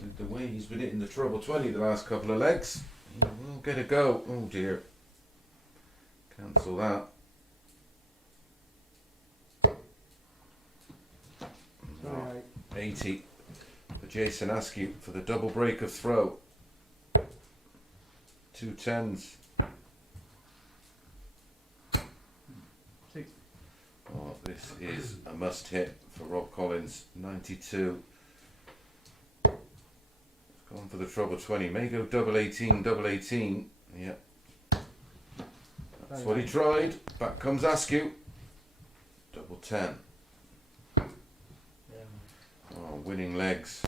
with the way he's been hitting the treble 20 the last couple of legs, he will get a go. Oh dear. Cancel that. Right. 80 for Jason Askew for the double break of throw. 2 10s. 60. Oh, this is a must hit for Rob Collins. 92. He's gone for the treble 20. May go double 18, double 18. Yep. That's what he tried. Back comes Askew. Double 10. Yeah. Oh, winning legs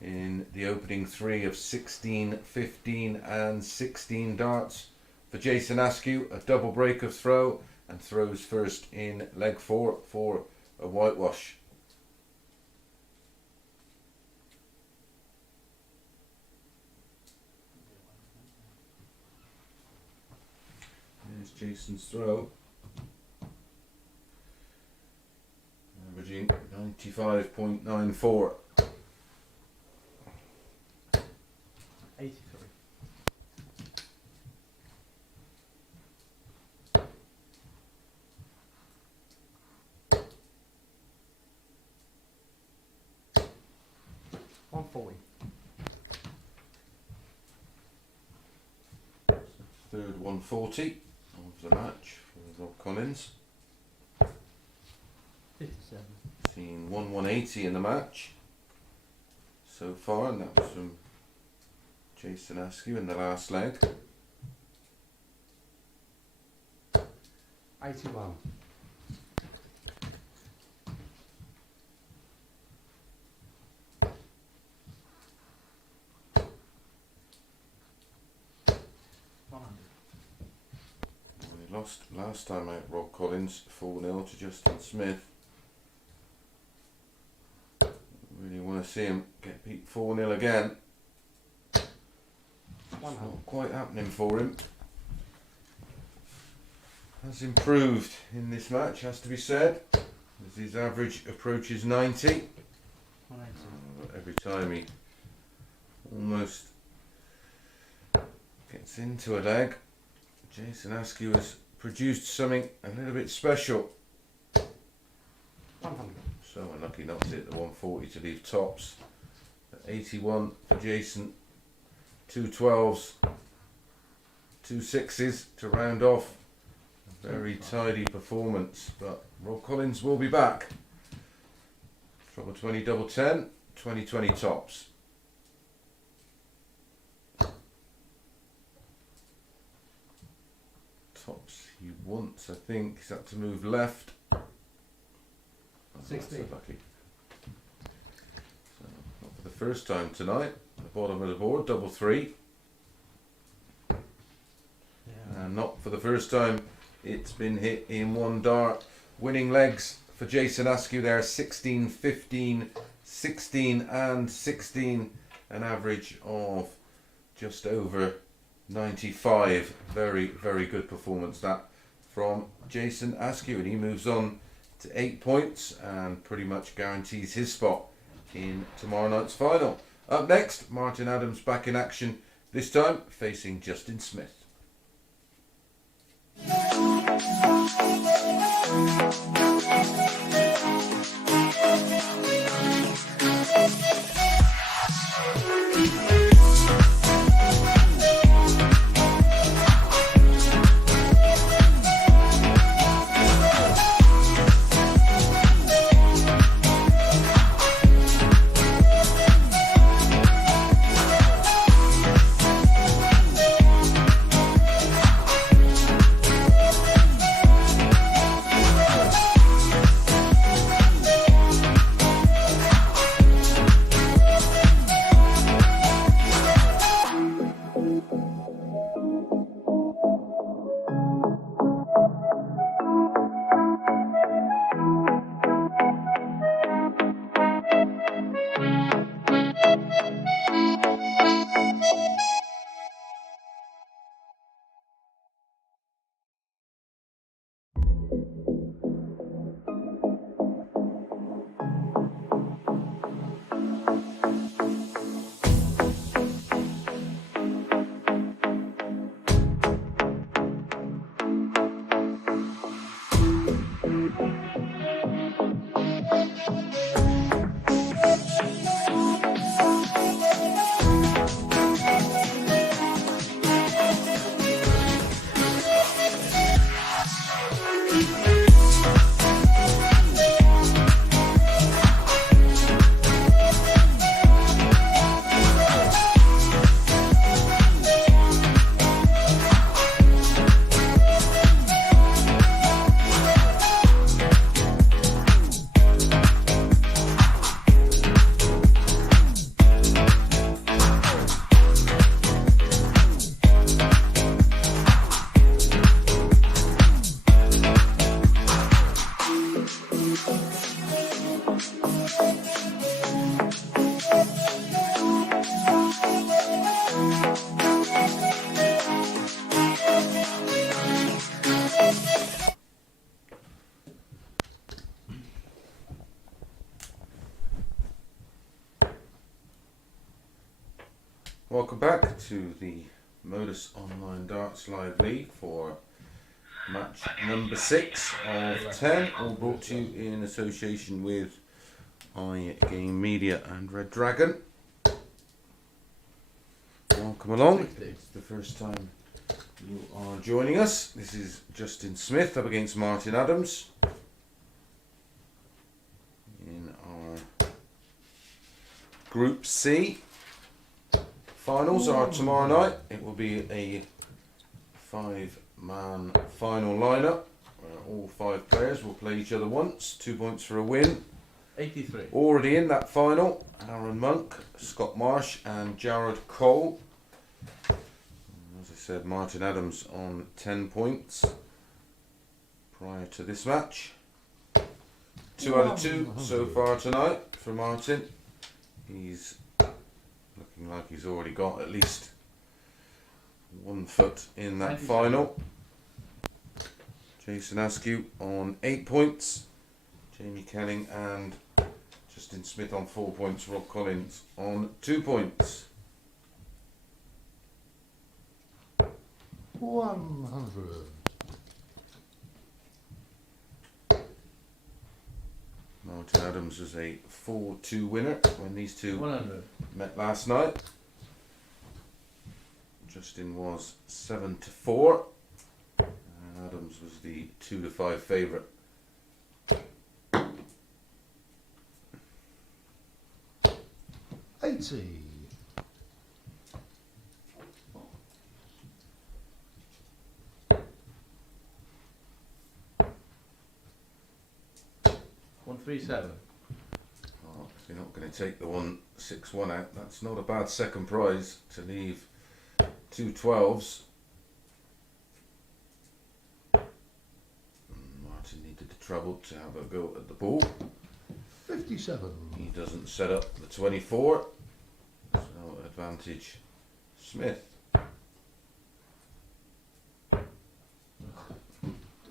in the opening three of 16, 15 and 16 darts for Jason Askew. A double break of throw and throws first in leg 4 for a whitewash. There's Jason's throw. Averaging 95.94. 83. Third 140 of the match for Rob Collins. 57. Seen 180 in the match so far, and that was from Jason Askew in the last leg. 81. We lost last time out Rob Collins 4-0 to Justin Smith. Really want to see him get beat 4-0 again. It's 100. not quite happening for him. Has improved in this match, has to be said, as his average approaches 90. 180. But every time he almost gets into a leg, Jason Askew has produced something a little bit special. 100. So unlucky not to hit the 140 to leave tops. 81 for Jason. 2 12s, 2 6s to round off. A very tidy performance, but Rob Collins will be back. Treble 20 double 10, 20 tops. Tops he wants, I think. He's had to move left. Oh, that's 60. so lucky. So, not for the first time tonight. At the bottom of the board, double 3. Yeah. And not for the first time it's been hit in one dart. Winning legs for Jason Askew there, 16, 15, 16 and 16. An average of just over 95. Very, very good performance that from Jason Askew. And he moves on to 8 points and pretty much guarantees his spot in tomorrow night's final. Up next, Martin Adams back in action, this time facing Justin Smith. welcome back to the MODUS Online Darts Live League for match number 6 of 10, all brought to you in association with iGame Media and Red Dragon. Welcome along. It's the first time you are joining us. This is Justin Smith up against Martin Adams in our Group C. Finals are tomorrow night. It will be a 5-man final lineup where all 5 players will play each other once. 2 points for a win. 83. Already in that final, Aaron Monk, Scott Marsh and Jared Cole. As I said, Martin Adams on 10 points prior to this match. 2 out of 2 so far tonight for Martin. He's looking like he's already got at least 1 foot in that final. Jason Askew on 8 points. Jamie Kelling and Justin Smith on 4 points. Rob Collins on 2 points. 100. Martin Adams was a 4-2 winner when these two 100. met last night. Justin was 7-4 and Adams was the 2-5 favourite. $80. $137. Oh, if you're not going to take the 161 out, that's not a bad second prize to leave 2 12s. Martin needed the trouble to have a go at the ball. 57. He doesn't set up the 24, so advantage Smith.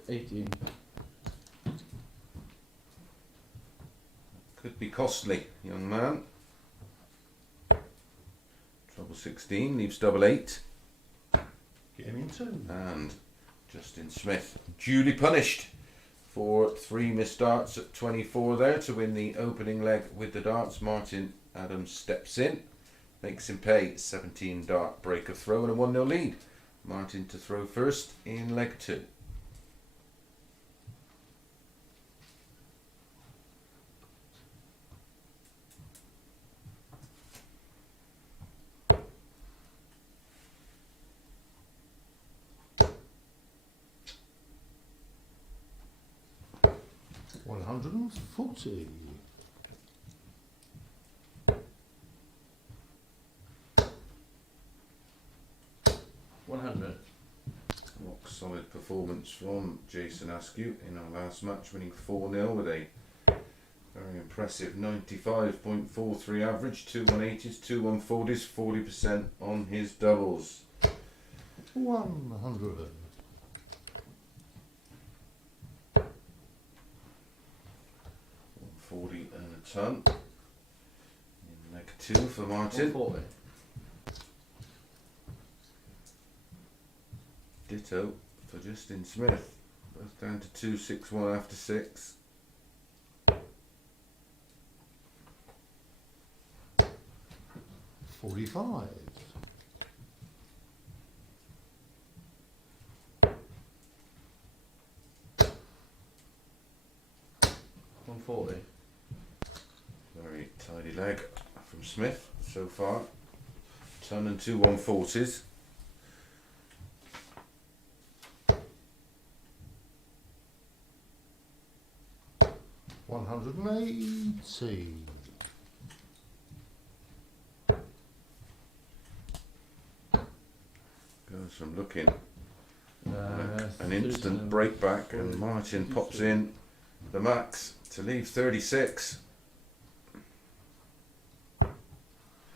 18. Could be costly, young man. Trouble 16 leaves double 8, Game in 2. and Justin Smith duly punished for 3 missed darts at 24 there to win the opening leg with the darts. Martin Adams steps in, makes him pay 17 dart break of throw and a 1-0 lead. Martin to throw first in leg 2. $140. 100. Rock solid performance from Jason Askew in our last match, winning 4-0 with a very impressive 95.43 average, 2 180s, 2 140s, 40% on his doubles. 100. 40 and a ton. In leg 2 for Martin. 140. Ditto for Justin Smith. Both down to 261 after 6. 45. 140. Very tidy leg from Smith so far. Ton and 2 140s. 180. Goes from looking Uh, an instant break back, and Martin pops in the max to leave 36.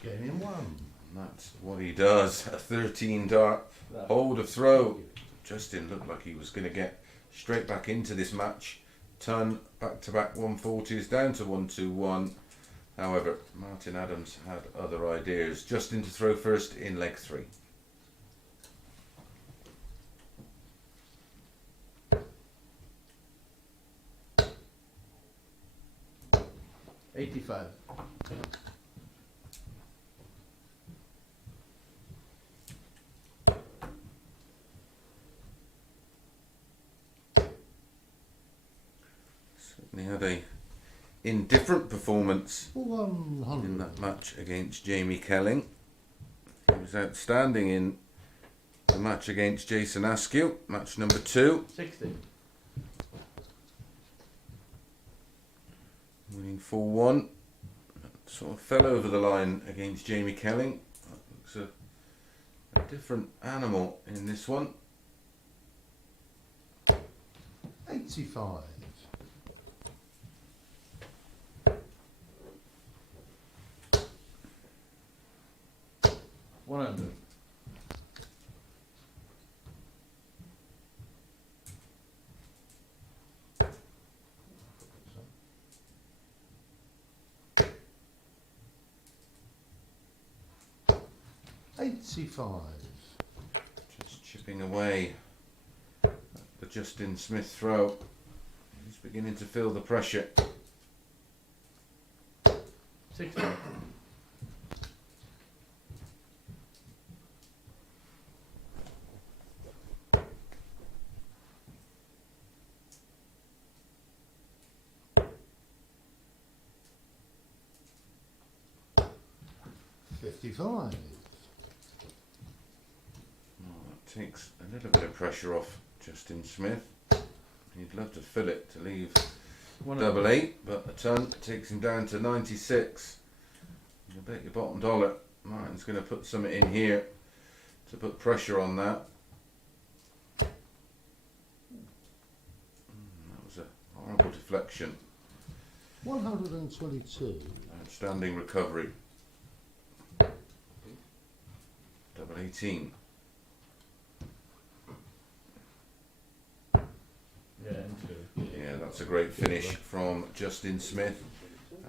Game in 1. And that's what he does. A 13 dart hold of throw. Justin looked like he was going to get straight back into this match. Ton back to back 140s down to 121. However, Martin Adams had other ideas. Justin to throw first in leg 3. $85. Certainly had a indifferent performance in 100. that match against Jamie Kelling. He was outstanding in the match against Jason Askew, match number 2, 60. winning 4-1. Sort of fell over the line against Jamie Kelling. Looks a different animal in this one. 85. 100. Just chipping away at the Justin Smith throw. He's beginning to feel the pressure. 60. 55. Oh, that takes a little bit of pressure off Justin Smith. He'd love to fill it to leave 100. $8, but a ton takes him down to 96. You bet your bottom dollar Martin's going to put something in here to put pressure on that. That was a horrible deflection. 122. Outstanding recovery. Double 18. Yeah, into. Yeah, that's a great finish from Justin Smith.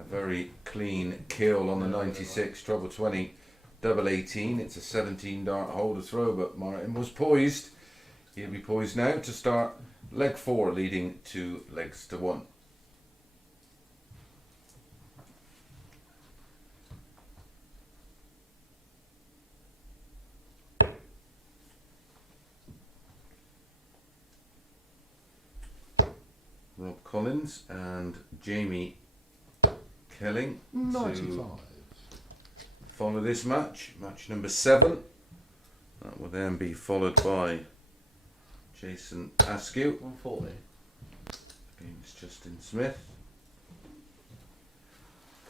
A very clean kill on the 96, treble 20, double 18. It's a 17 dart hole to throw, but Martin was poised. He'll be poised now to start leg 4, leading 2 legs to 1. Rob Collins and Jamie Kelling 95. follow this match, match number 7. That will then be followed by Jason Askew 140. against Justin Smith.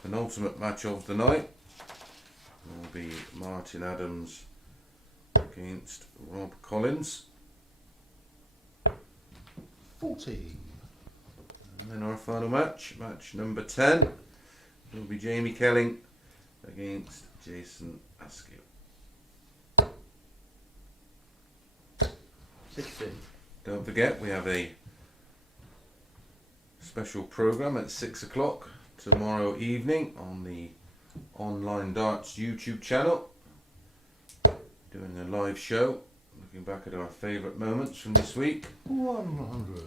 Penultimate match of the night will be Martin Adams against Rob Collins. 40. And then our final match, match number 10, will be Jamie Kelling against Jason Askew. 60. Don't forget, we have a special programme at 6 o'clock tomorrow evening on the Online Darts YouTube channel. Doing a live show, looking back at our favourite moments from this week. 100.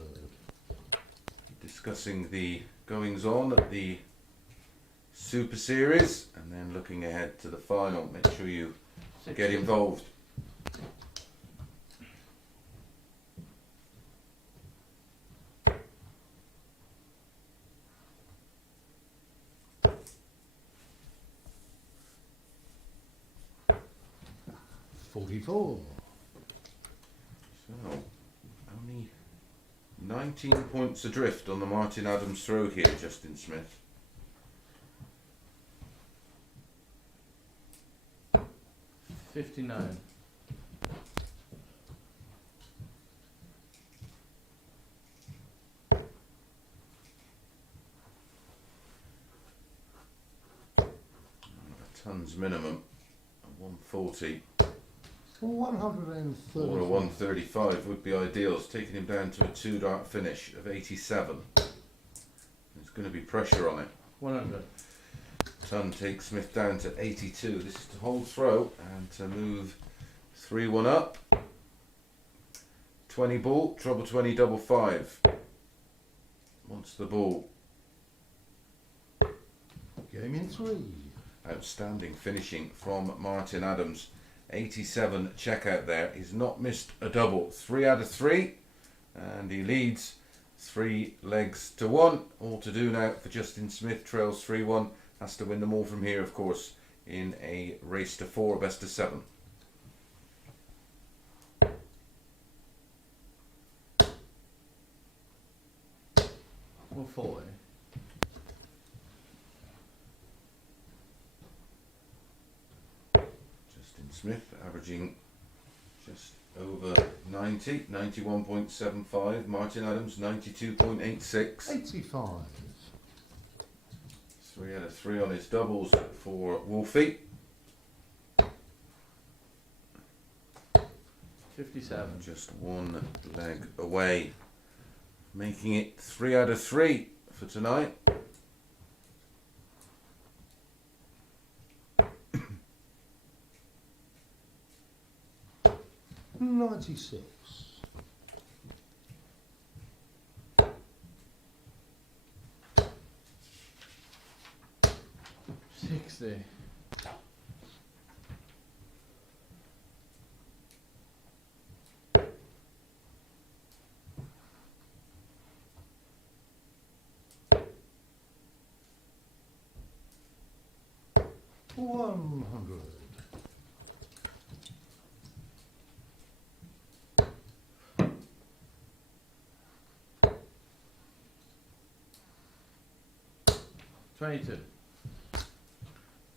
Discussing the goings on at the Super Series and then looking ahead to the final. Make sure you 60. get involved. $44. So, only 19 points adrift on the Martin Adams throw here, Justin Smith. $59. A ton's minimum, a 140 130. or a 135 would be ideal. It's taking him down to a 2 dart finish of 87. There's going to be pressure on it. 100. Ton takes Smith down to 82. This is to hold throw and to move 3-1 up. 20 ball, treble 20, double 5. Wants the ball. Game in 3. Outstanding finishing from Martin Adams. 87 checkout there. He's not missed a double. 3 out of 3. And he leads 3 legs to 1. All to do now for Justin Smith. Trails 3-1. Has to win them all from here, of course, in a race to 4, best of 7. Or 40. Justin Smith averaging just over 90, 91.75. Martin Adams 92.86. 85. 3 out of 3 on his doubles for Wolfie. 57. Just 1 leg away, making it 3 out of 3 for tonight. $96. 60. $100. 22.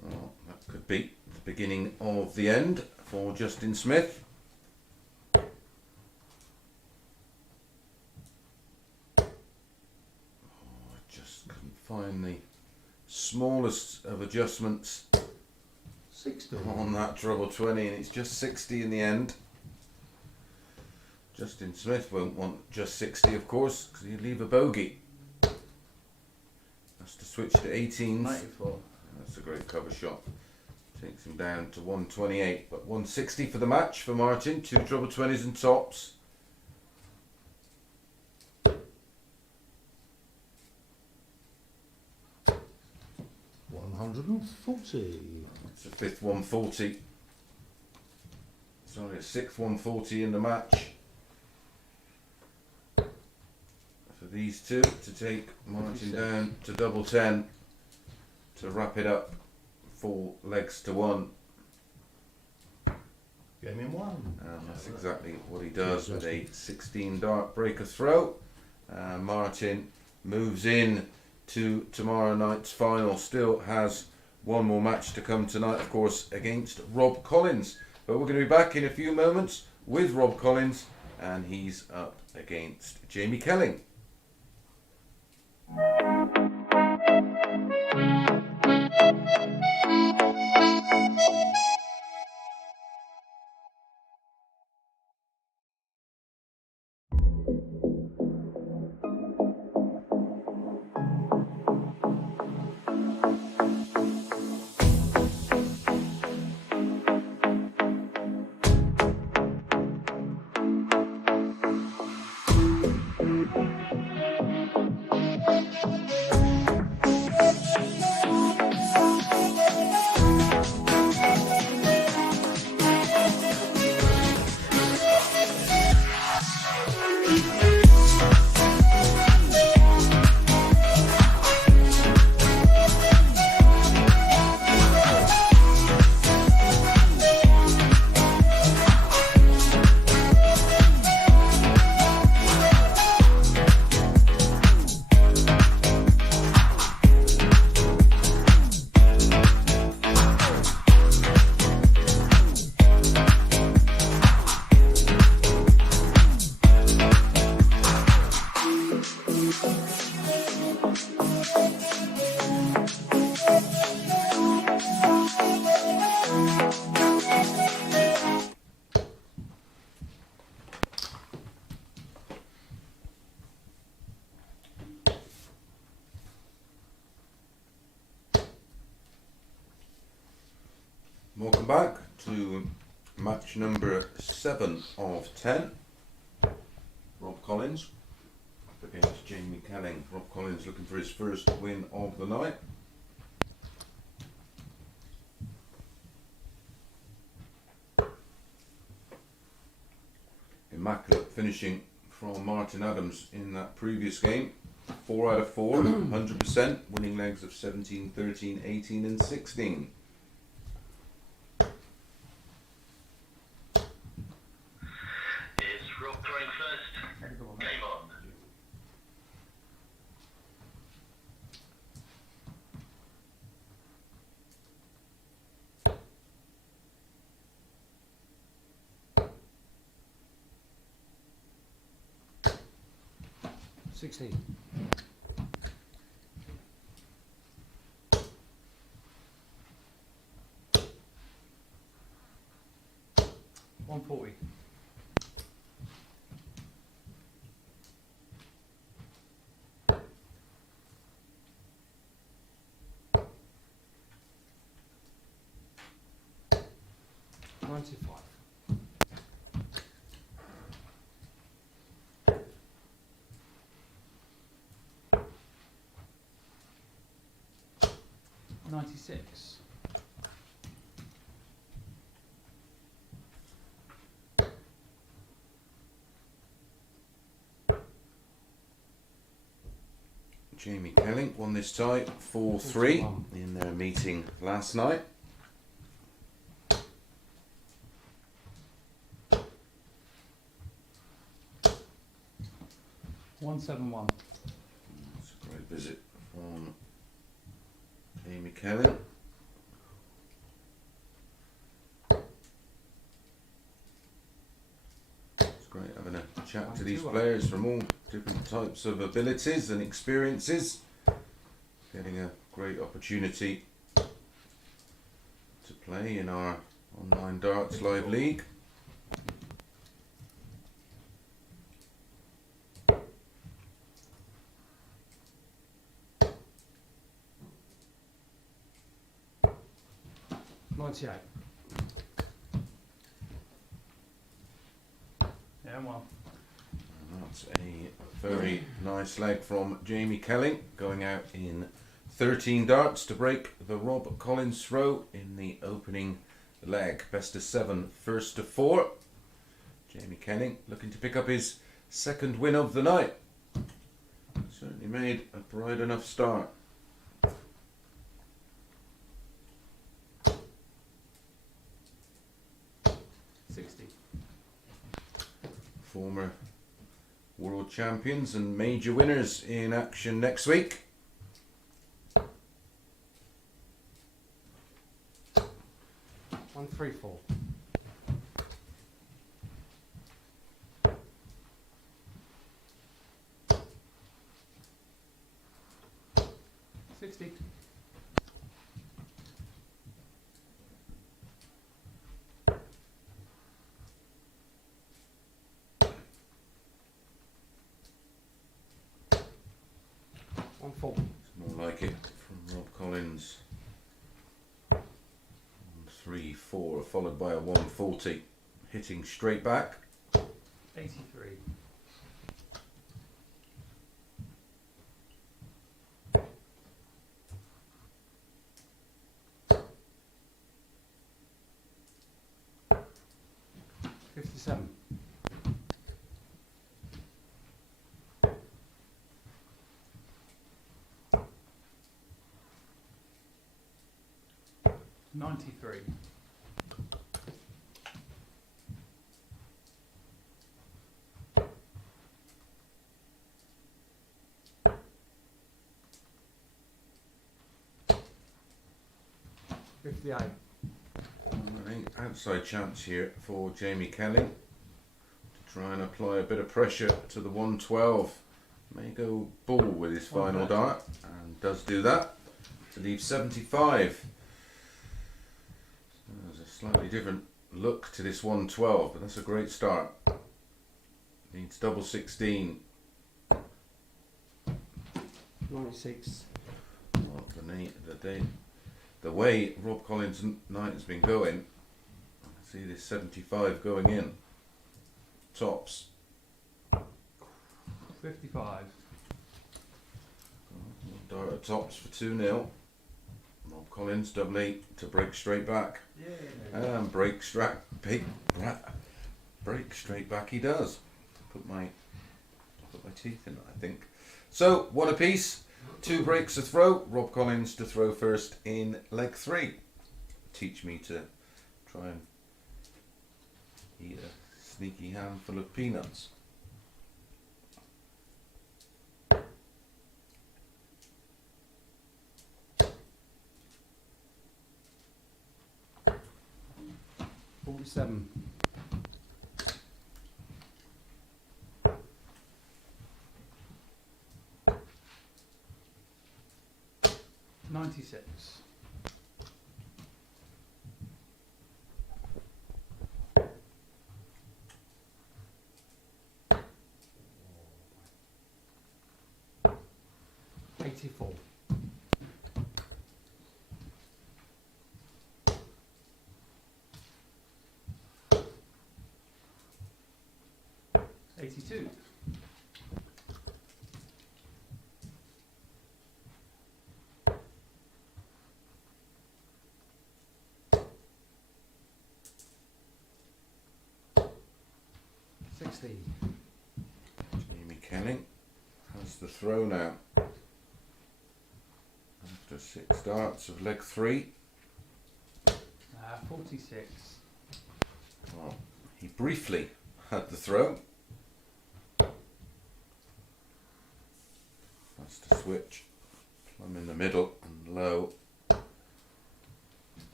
Well, that could be the beginning of the end for Justin Smith. Oh, I just couldn't find the smallest of adjustments 60. on that treble 20, and it's just 60 in the end. Justin Smith won't want just 60, of course, because he'd leave a bogey. Has to switch to 18s. 94. That's a great cover shot. Takes him down to 128, but 160 for the match for Martin. 2 treble 20s and tops. $140. It's a 5th 140. It's only a 6th 140 in the match. For these two to take Martin 56. down to double 10 to wrap it up. 4 legs to 1. Game in 1. And that's exactly what he does with a 16 dart breaker throw. Martin moves in to tomorrow night's final. Still has one more match to come tonight, of course, against Rob Collins. But we're going to be back in a few moments with Rob Collins, and he's up against Jamie Kelling. welcome back to match number 7 of 10. Rob Collins against Jamie Kelling. Rob Collins looking for his first win of the night. Immaculate finishing from Martin Adams in that previous game. 4 out of 4, 100%, winning legs of 17, 13, 18 and 16. It's Rob going first. Game on. $16. $140. $95. $96. Jamie Kelling won this tie 4-3 in their meeting last night. $171. It's a great visit from Jamie Kelling. It's great having a chat to these players from all different types of abilities and experiences. Getting a great opportunity to play in our online darts live league. $98. Yeah, well. And that's a very nice leg from Jamie Kelling, going out in 13 darts to break the Rob Collins throw in the opening leg. Best of 7, first to 4. Jamie Kelling looking to pick up his second win of the night. Certainly made a bright enough start. Former world champions and major winners in action next week. $134. $60. $140. It's more like it from Rob Collins. 1-3-4 followed by a 140. Hitting straight back. 83. $57. $93. $58. Outside chance here for Jamie Kelling to try and apply a bit of pressure to the 112. May go ball with his final dart and does do that to leave 75. So there's a slightly different look to this 112, but that's a great start. Needs double 16. 96. Well, the the way Rob Collins' night has been going, I see this 75 going in. Tops. 55. Dart at tops for 2-0. Rob Collins, double 8 to break straight back. And break straight back he does. Put my teeth in it, I think. So, one apiece. 2 breaks to throw. Rob Collins to throw first in leg 3. Teach me to try and eat a sneaky handful of peanuts. $47. 96. $84. 82. 60. Jamie Kelling has the throw now. After 6 darts of leg 3. 46. Well, he briefly had the throw. That's to switch. Plumb in the middle and low.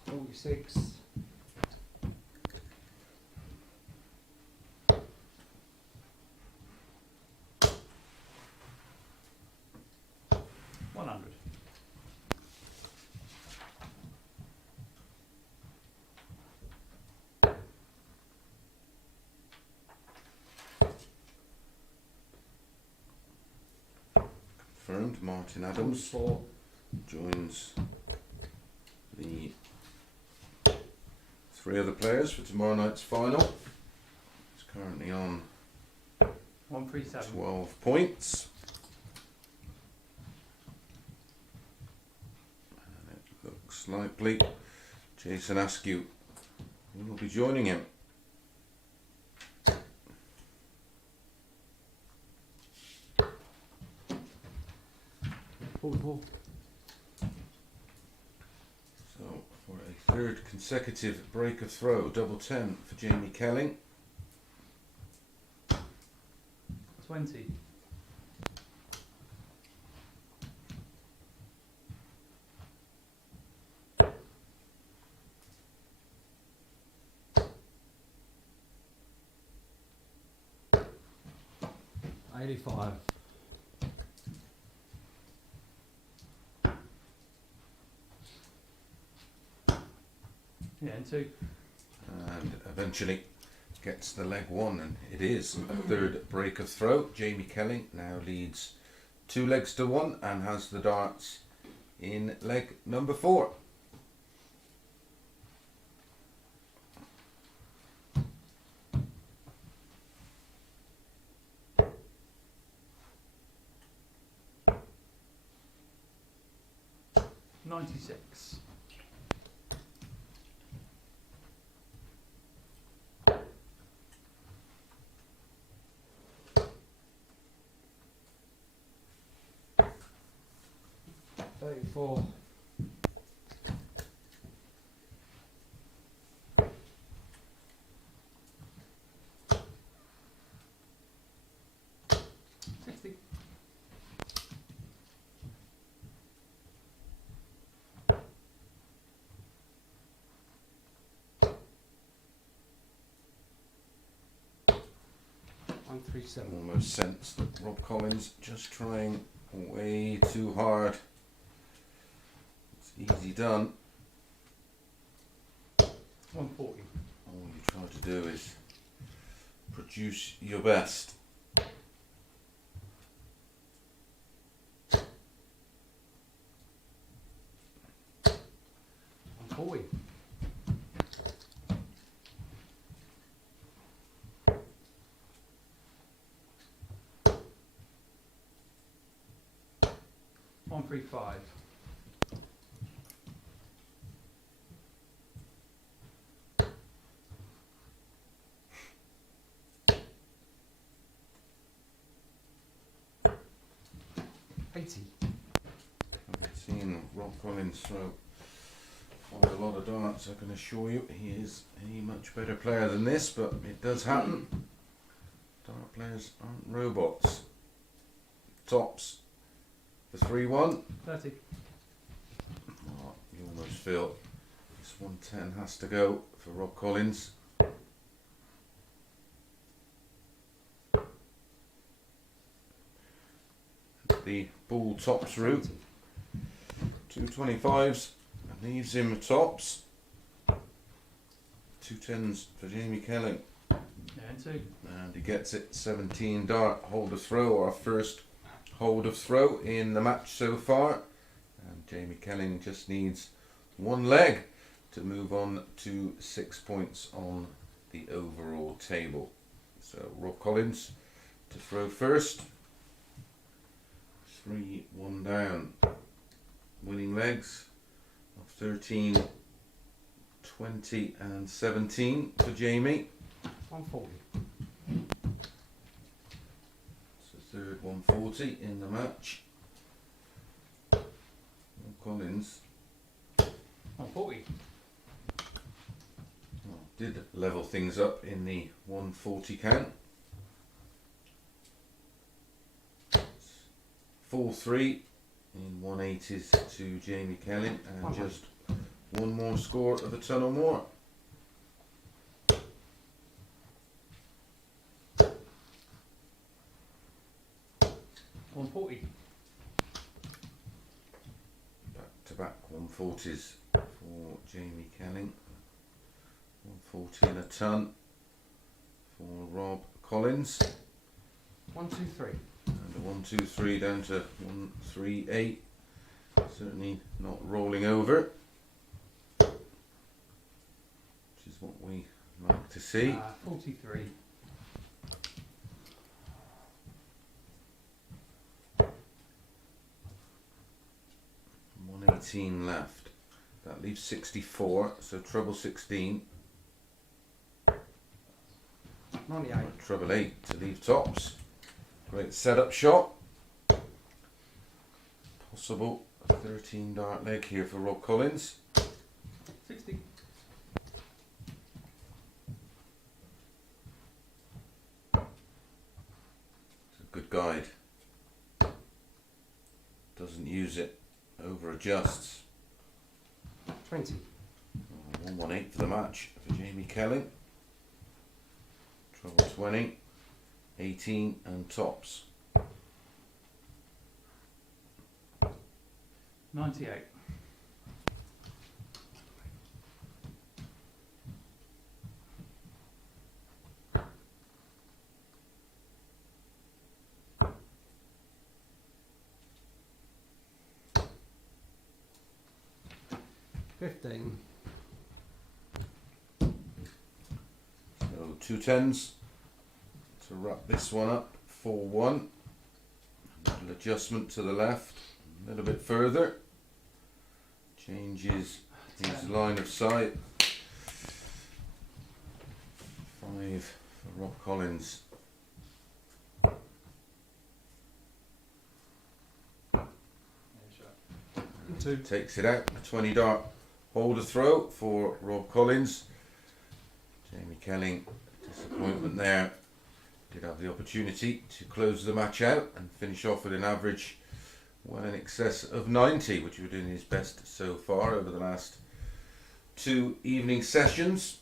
46. 100. Confirmed. Martin Adams 44. joins the 3 other players for tomorrow night's final. He's currently on 137. 12 points. And it looks likely Jason Askew will be joining him. 44. So for a 3rd consecutive break of throw, double 10 for Jamie Kelling. 20. 85. Yeah, and 2. And eventually gets the leg 1, and it is a 3rd break of throw. Jamie Kelling now leads 2 legs to 1 and has the darts in leg number 4. $96. 34. 60. 137. Almost sense that Rob Collins just trying way too hard. It's easy done. 140. All you try to do is produce your best. 140. One, 3, 5. I've seen Rob Collins throw quite a lot of darts. I can assure you he is a much better player than this, but it does happen. Dart players aren't robots. Tops for 3-1. 30. Oh, you almost feel this 110 has to go for Rob Collins. The ball tops route. 225s leaves him tops. 210s for Jamie Kelling. Yeah, and 2. And he gets it 17 dart hold of throw, our first hold of throw in the match so far. And Jamie Kelling just needs one leg to move on to 6 points on the overall table. So Rob Collins to throw first. 3-1 down. Winning legs of 13, 20 and 17 for Jamie. 140. It's the third 140 in the match. Rob Collins 140. did level things up in the 140 count. 4-3 in 180s to Jamie Kelling, and just one more score of a ton or more. $140. Back to back 140s for Jamie Kelling. 140 and a ton for Rob Collins. 1, 2, 3. And a 1, 2, 3 down to 1, 3, 8. Certainly not rolling over, which is what we like to see. 43. And 118 left. That leaves 64, so treble 16. 98. Treble 8 to leave tops. Great setup shot. Possible 13 dart leg here for Rob Collins. 60. It's a good guide. Doesn't use it, over adjusts. 20. 118 for the match for Jamie Kelling. Treble 20, 18 and tops. 98. $15. So 2 10s to wrap this one up. 4-1. Little adjustment to the left, a little bit further. Changes his line of sight. 5 for Rob Collins. Yeah, sure. 2. Takes it out. A 20 dart hold a throw for Rob Collins. Jamie Kelling, disappointment there. Did have the opportunity to close the match out and finish off with an average well in excess of 90, which would have been his best so far over the last 2 evening sessions.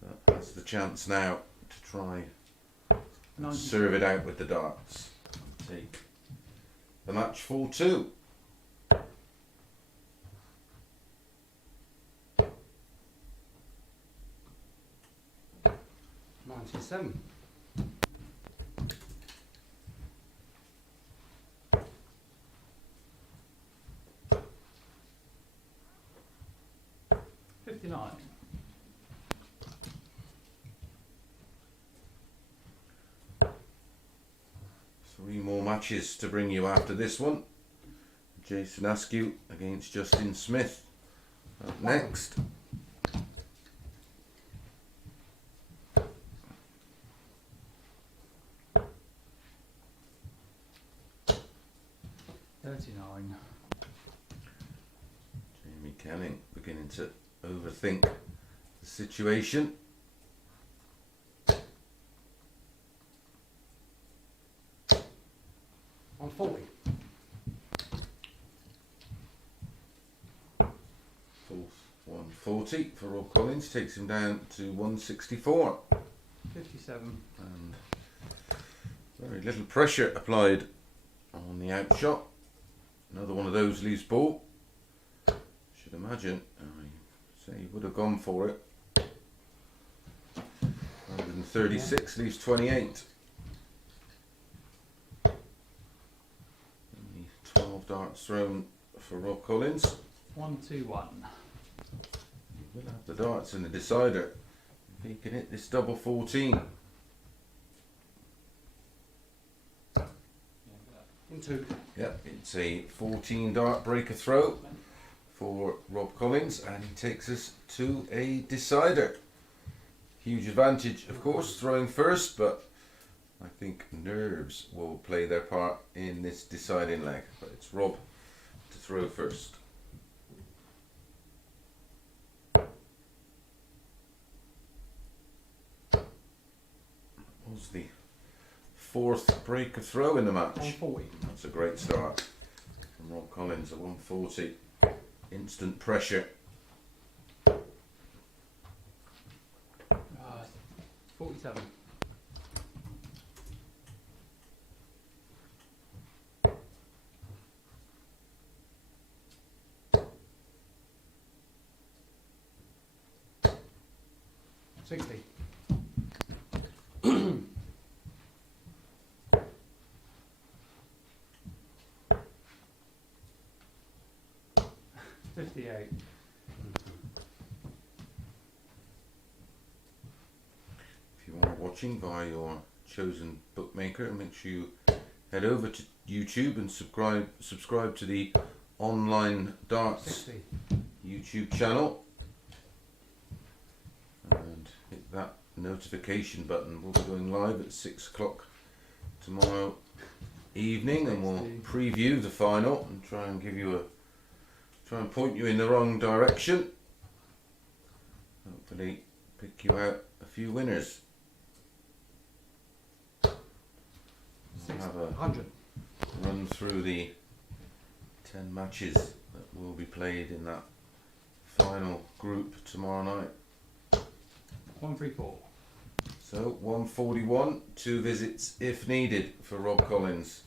But has the chance now to try and 90. serve it out with the darts. Take the match 4-2. $97. matches to bring you after this one. Jason Askew against Justin Smith. Up next. $39. Jamie Kelling beginning to overthink the situation. On 40. Fourth 140 for Rob Collins, takes him down to 164. 57. And very little pressure applied on the outshot. Another one of those loose ball. Should imagine, say he would have gone for it. 136 leaves 28. Only 12 darts thrown for Rob Collins. 121. He will have the darts in the decider if he can hit this double 14. In 2. Yep, it's a 14 dart breaker throw for Rob Collins, and he takes us to a decider. Huge advantage, of course, throwing first, but I think nerves will play their part in this deciding leg. But it's Rob to throw first. That was the fourth breaker throw in the match. On 40. That's a great start from Rob Collins at 140. Instant pressure. 47. $60. $58. If you are watching via your chosen bookmaker, make sure you head over to YouTube and subscribe to the Online Darts 60. YouTube channel and hit that notification button. We'll be going live at 6 o'clock tomorrow evening, and we'll preview the final and try and point you in the wrong direction. Hopefully pick you out a few winners. We'll have a 100. run through the 10 matches that will be played in that final group tomorrow night. 134. So 141, 2 visits if needed for Rob Collins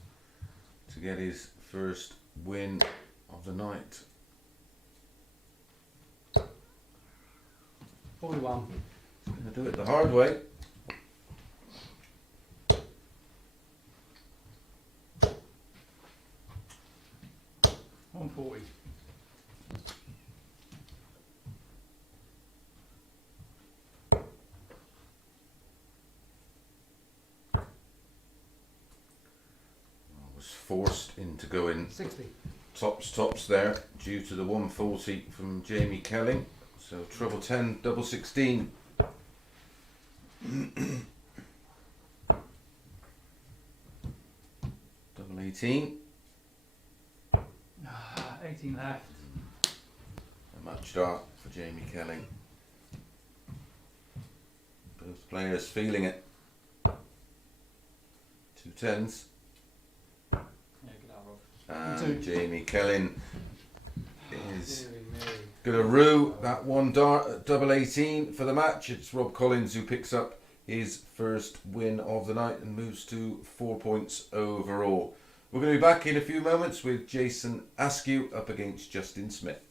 to get his first win of the night. 41. He's going to do it the hard way. $140. Was forced into going 60. tops there due to the 140 from Jamie Kelling. So treble 10, double 16. Double 18. 18 left. A match dart for Jamie Kelling. Both players feeling it. 2 tens. Yeah, get out, Rob. And Jamie Kelling is Deary me. going to rue that one dart at double 18 for the match. It's Rob Collins who picks up his first win of the night and moves to 4 points overall. We're going to be back in a few moments with Jason Askew up against Justin Smith.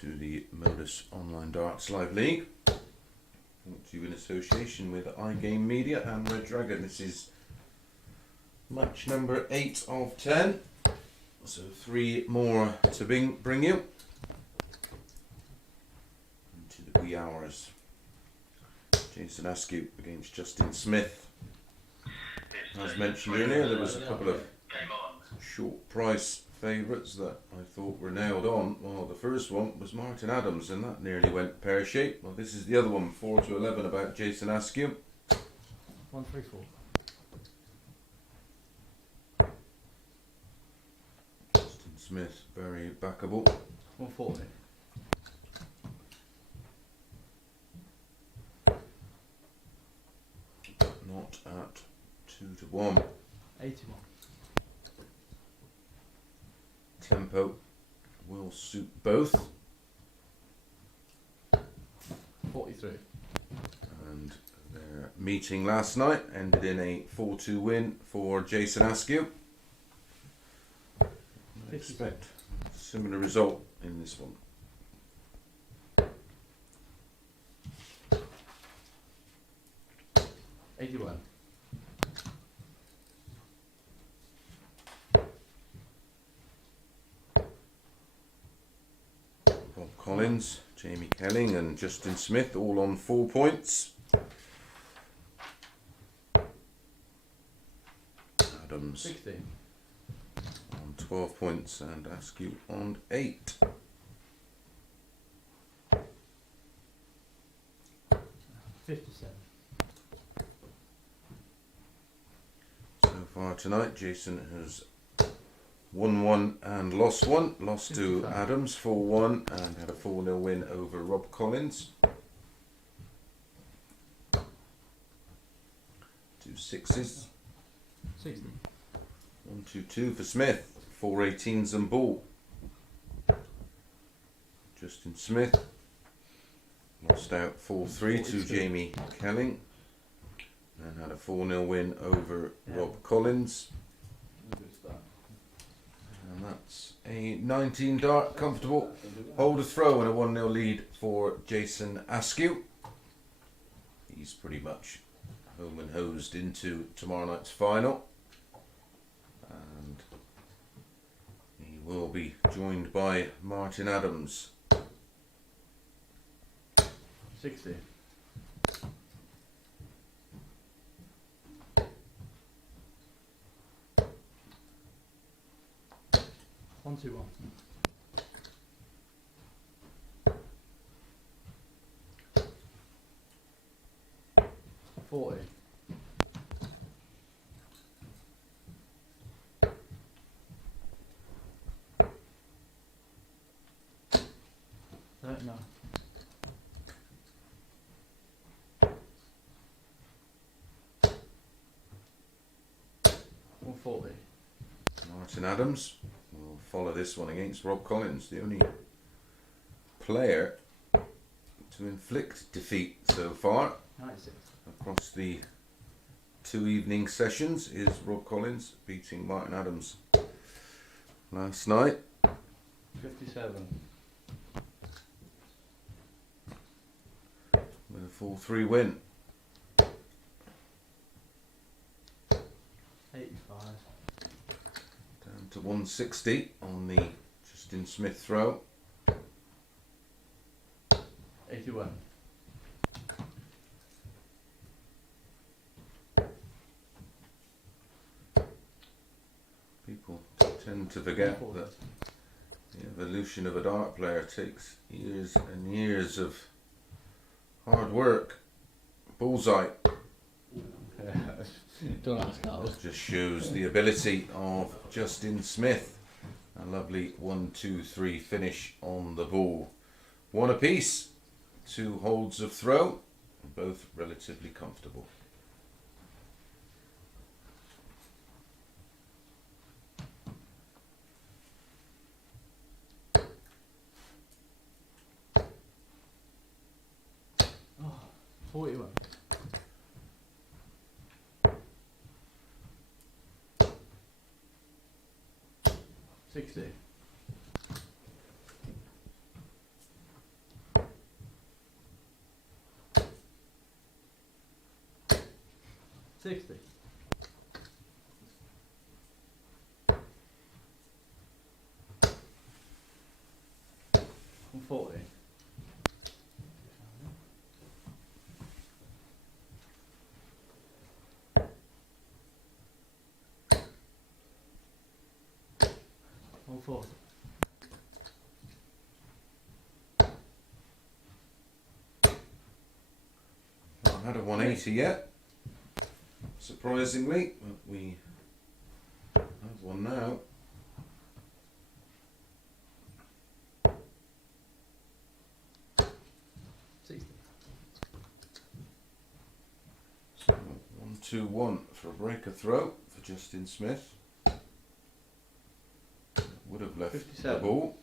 to the MODUS Online Darts Live League. Brought to you in association with iGame Media and Red Dragon. This is match number 8 of 10. So 3 more to bring you into the wee hours. Jason Askew against Justin Smith. As mentioned earlier, there was a couple of Game on. short price favourites that I thought were nailed on. Well, the first one was Martin Adams, and that nearly went pear-shaped. Well, this is the other one, 4 to 11, about Jason Askew. 134. Justin Smith, very backable. 140. Not at 2 to 1. 81. Tempo will suit both. 43. And their meeting last night ended in a 4-2 win for Jason Askew. I 50. expect a similar result in this one. 81. Bob Collins, Jamie Kelling and Justin Smith all on 4 points. Adams 16. on 12 points and Askew on 8. 57. So far tonight, Jason has won 1 and lost 1. Lost to 55. Adams 4-1 and had a 4-0 win over Rob Collins. 2 6s. 60. 1-2-2 for Smith. 4 18s and ball. Justin Smith lost out 4-3 to 42. Jamie Kelling and had a 4-0 win over Rob Collins. Good start. And that's a 19 dart comfortable hold a throw and a 1-0 lead for Jason Askew. He's pretty much home and hosed into tomorrow night's final. And he will be joined by Martin Adams. 60. 121. 40. 39. 140. Martin Adams will follow this one against Rob Collins, the only player to inflict defeat so far 96. across the 2 evening sessions is Rob Collins beating Martin Adams last night. 57. With a 4-3 win. 85. Down to 160 on the Justin Smith throw. 81. People tend to forget that the evolution of a dart player takes years and years of hard work. Bullseye. Don't ask how. That just shows the ability of Justin Smith. A lovely 1-2-3 finish on the ball. 1 apiece, 2 holds of throw, both relatively comfortable. Oh, 41. 60. 60. I'm 40. I'm 40. Not had a 180 yet, surprisingly, but we have one now. So 1-2-1 for a breaker throw for Justin Smith. Would have left 57. the ball.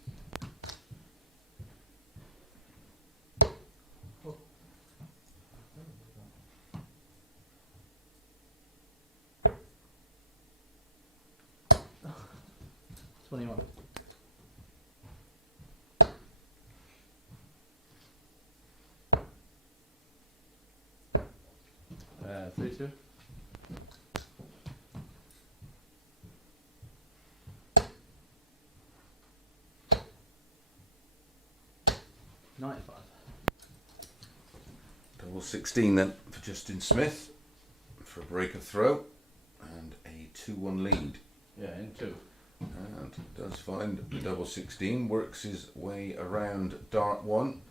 $21. 32. $95. Double 16 then for Justin Smith for a breaker throw and a 2-1 lead. Yeah, in 2. And does find the double 16, works his way around dart 1.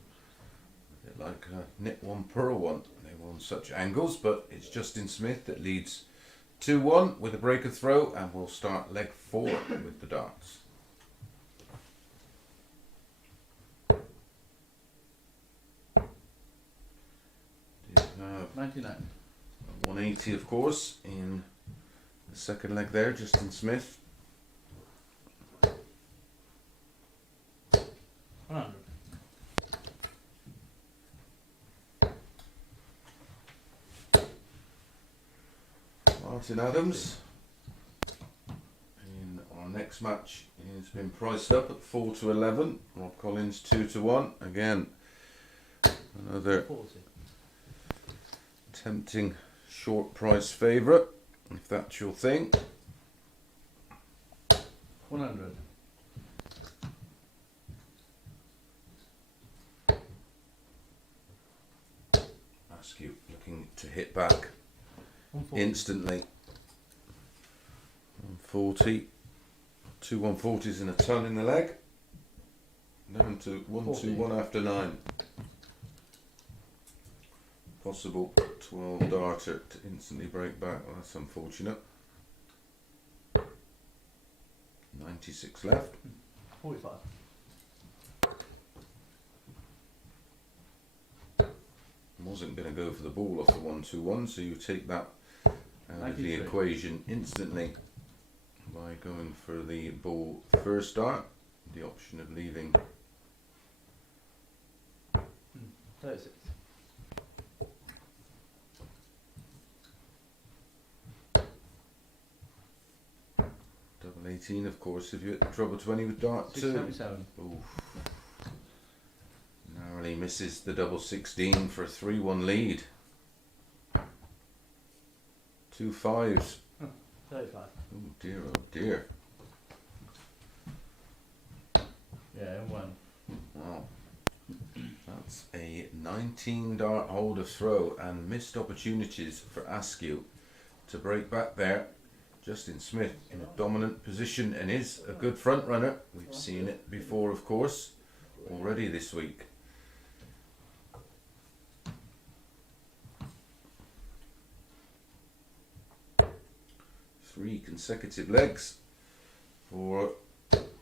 A bit like knit 1, purl 1. They were on such angles, but it's Justin Smith that leads 2-1 with a breaker throw, and we'll start leg 4 with the darts. Did have 99. 180, of course, in the second leg there, Justin Smith. 100. Martin Adams in our next match has been priced up at 4-11. Rob Collins 2-1. Again, another 40. tempting short price favourite, if that's your thing. 100. Askew looking to hit back 140. instantly. 140. 2 140s and a ton in the leg. Down to 1-2-1 after 9. Possible 12 darter to instantly break back. Well, that's unfortunate. 96 left. 45. Wasn't going to go for the ball off the 1-2-1, so you take that out of the 93. equation instantly by going for the ball first dart. The option of leaving 36. double 18, of course, if you hit the treble 20 with dart 2. 677. Oof. Narrowly misses the double 16 for a 3-1 lead. 2 5s. 35. Oh dear, oh dear. Yeah, in 1. Wow. That's a 19 dart hold of throw and missed opportunities for Askew to break back there. Justin Smith in a dominant position and is a good front runner. We've seen it before, of course, already this week. Three consecutive legs for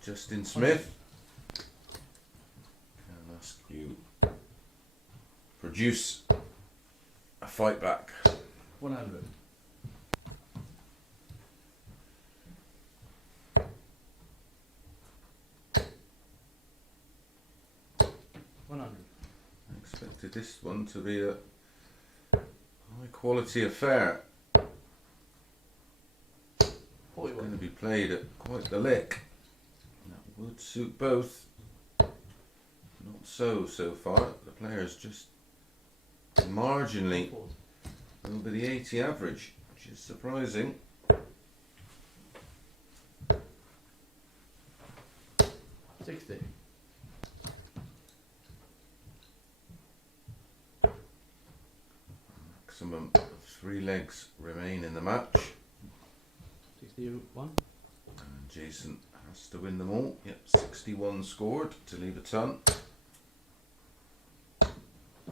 Justin Smith. Can Askew produce a fight back? 100. 100. I expected this one to be a high quality affair. It's going 41. to be played at quite the lick. That would suit both. Not so far. The players just marginally 40. over the 80 average. which is surprising. $60. Maximum of 3 legs remain in the match. 61. And Jason has to win them all. Yep, 61 scored to leave a ton.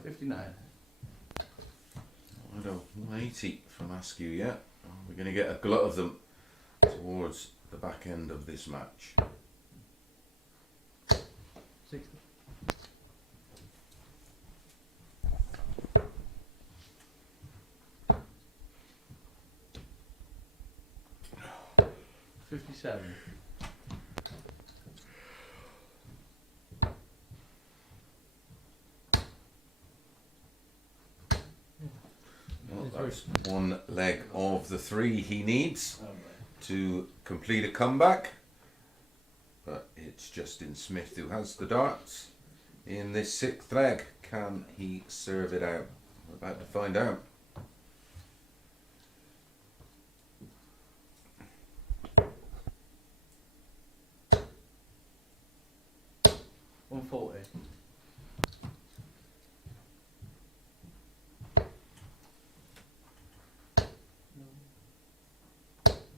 59. I don't 180 from Askew yet. We're going to get a glut of them towards the back end of this match. 60. $57. Well, that's 1 leg of the 3 he needs to complete a comeback. But it's Justin Smith who has the darts in this 6th leg. Can he serve it out? We're about to find out. $140.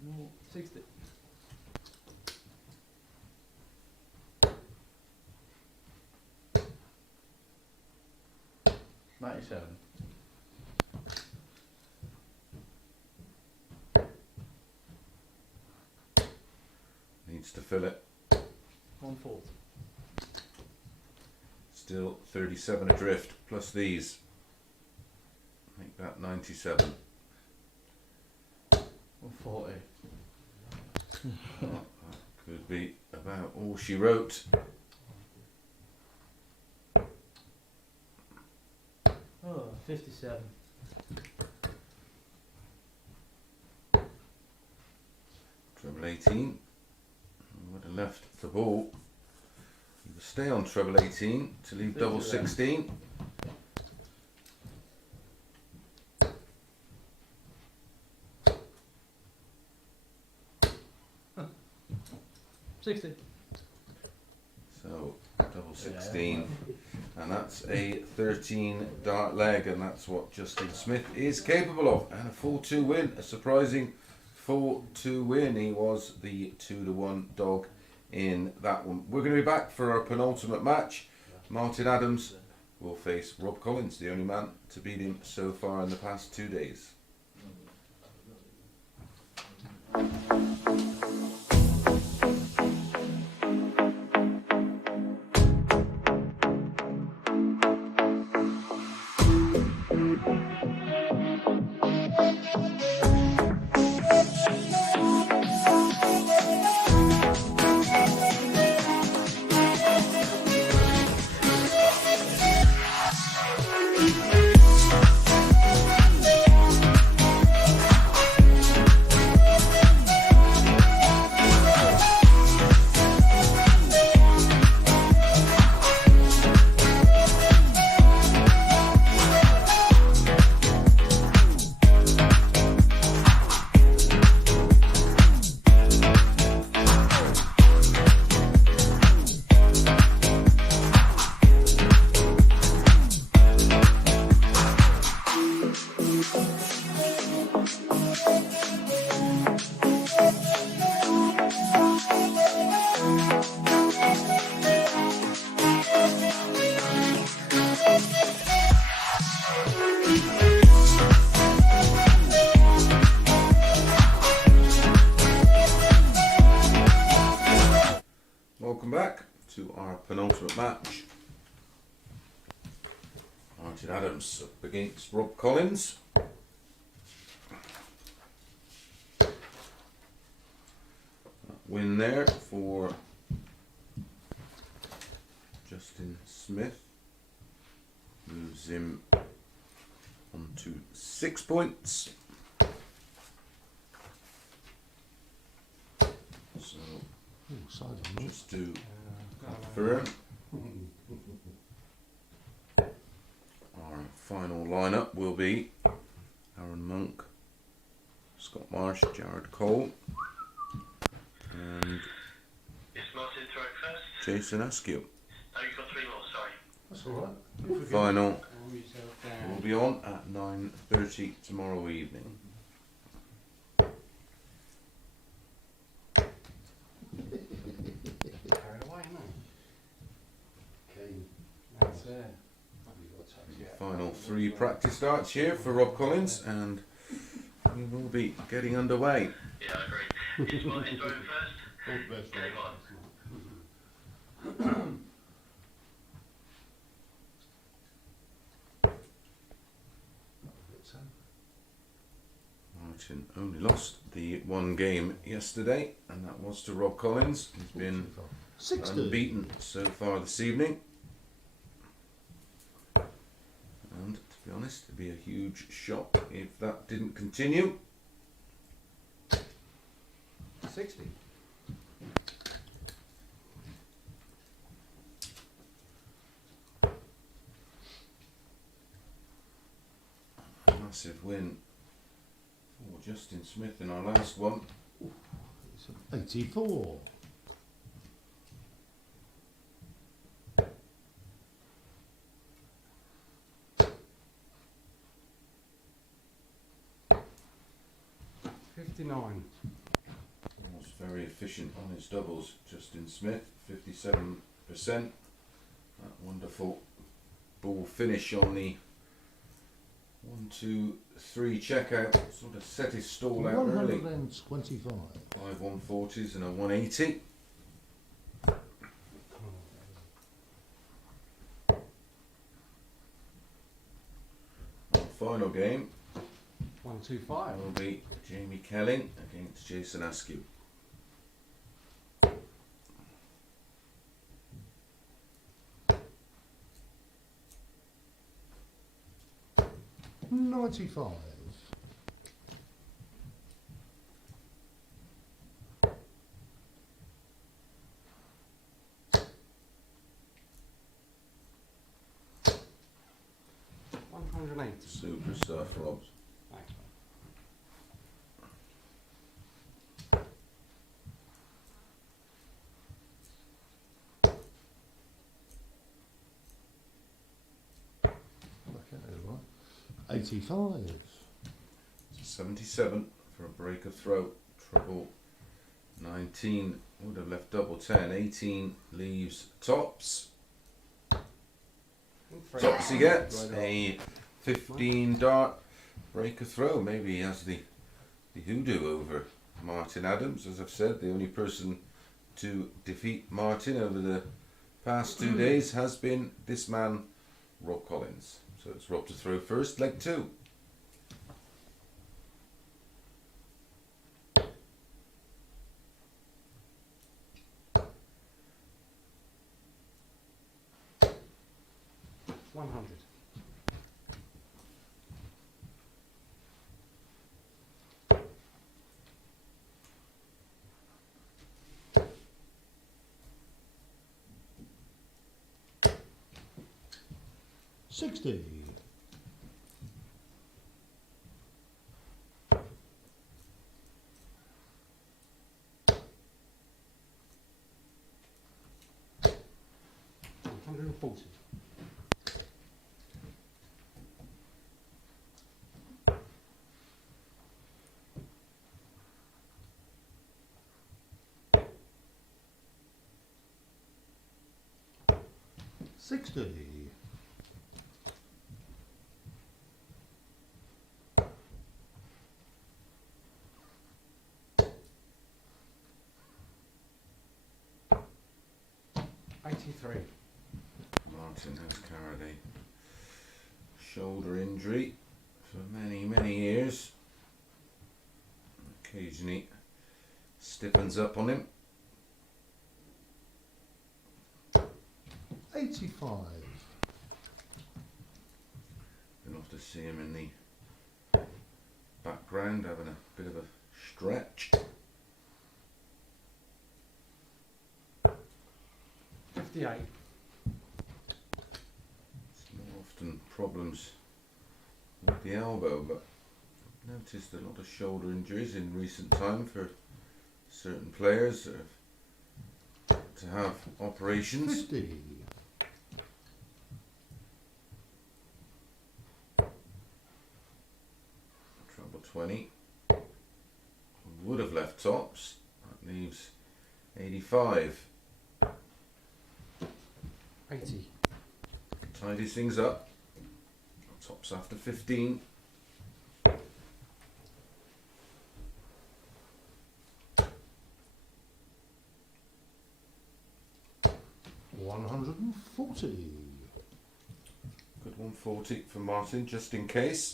No. 60. $97. Needs to fill it. 140. Still 37 adrift, plus these. Make that 97. 140. That could be about all she wrote. Oh, 57. Treble 18. Would have left the ball. You will stay on treble 18 to leave double 16. $60. So double 16, and that's a 13 dart leg, and that's what Justin Smith is capable of. And a full 2 win, a surprising full 2 win. He was the 2-1 dog in that one. We're going to be back for our penultimate match. Martin Adams will face Rob Collins, the only man to beat him so far in the past 2 days. Welcome back to our penultimate match. Martin Adams up against Rob Collins. Win there for Justin Smith. Moves him on to 6 points. So just to confirm, our final lineup will be Aaron Monk, Scott Marsh, Jared Cole, and Is Martin throwing first? Jason Askew. Oh, you've got 3 more, sorry. That's all right. Final Calm yourself will down. be on at 9:30 tomorrow evening. Carried away, isn't it? Keen. That's it. Probably got to touch it. Final 3 practice starts here for Rob Collins, and we will be getting underway. Yeah, I agree. Is Martin throwing first? All the best, Game Rob. on. Martin only lost the 1 game yesterday, and that was to Rob Collins. He's been 60. unbeaten so far this evening. And to be honest, it'd be a huge shock if that didn't continue. 60. Massive win for Justin Smith in our last one. It's 84. $59. He was very efficient on his doubles, Justin Smith, 57%. That wonderful ball finish on the 1, 2, 3 checkout, sort of set his stall out early. 125. 5 140s and a 180. Our final game 125. will be Jamie Kelling against Jason Askew. $95. $180. Super stuff, Rob. Thanks, mate. Okay, right. 85. 77 for a break of throw. Treble 19 would have left double 10. 18 leaves tops. Tops he gets a 15 dart break of throw. Maybe he has the hoodoo over Martin Adams. As I've said, the only person to defeat Martin over the past 2 days has been this man, Rob Collins. So it's Rob to throw first, leg 2. $100. $60. $140. $60. $83. Martin has carried a shoulder injury for many, many years. Occasionally stiffens up on him. 85. Been off to see him in the background having a bit of a stretch. 58. It's more often problems with the elbow, but noticed a lot of shoulder injuries in recent time for certain players that have to have operations. 50. Treble 20. Would have left tops. That leaves 85. 80. Tidies things up. Tops after 15. $140. Good 140 for Martin, just in case.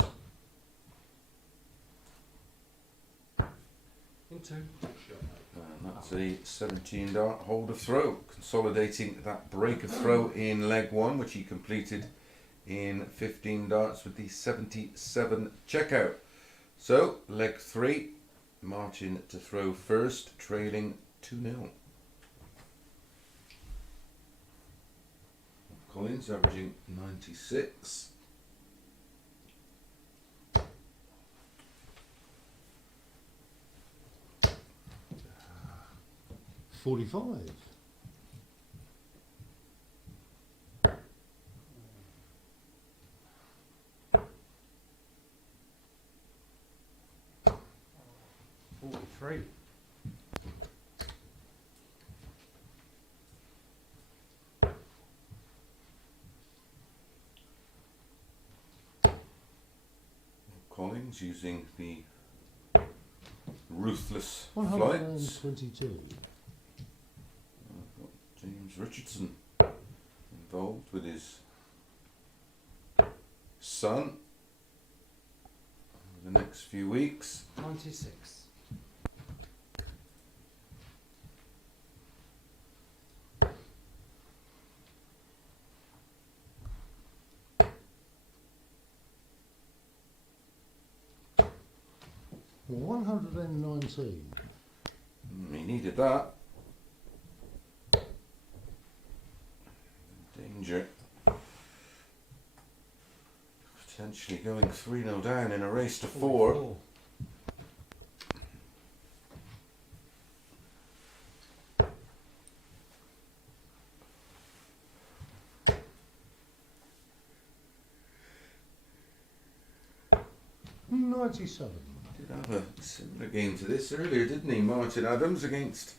Into. And that's a 17 dart hold of throw, consolidating that break of throw in leg 1, which he completed in 15 darts with the 77 checkout. So, leg 3, Martin to throw first, trailing 2-0. Collins averaging 96. $45. $43. Collins using the ruthless flights. 122. James Richardson involved with his son over the next few weeks. 96. $119. He needed that. Danger. Potentially going 3-0 down in a race to 4. $97. Did have a similar game to this earlier, didn't he? Martin Adams against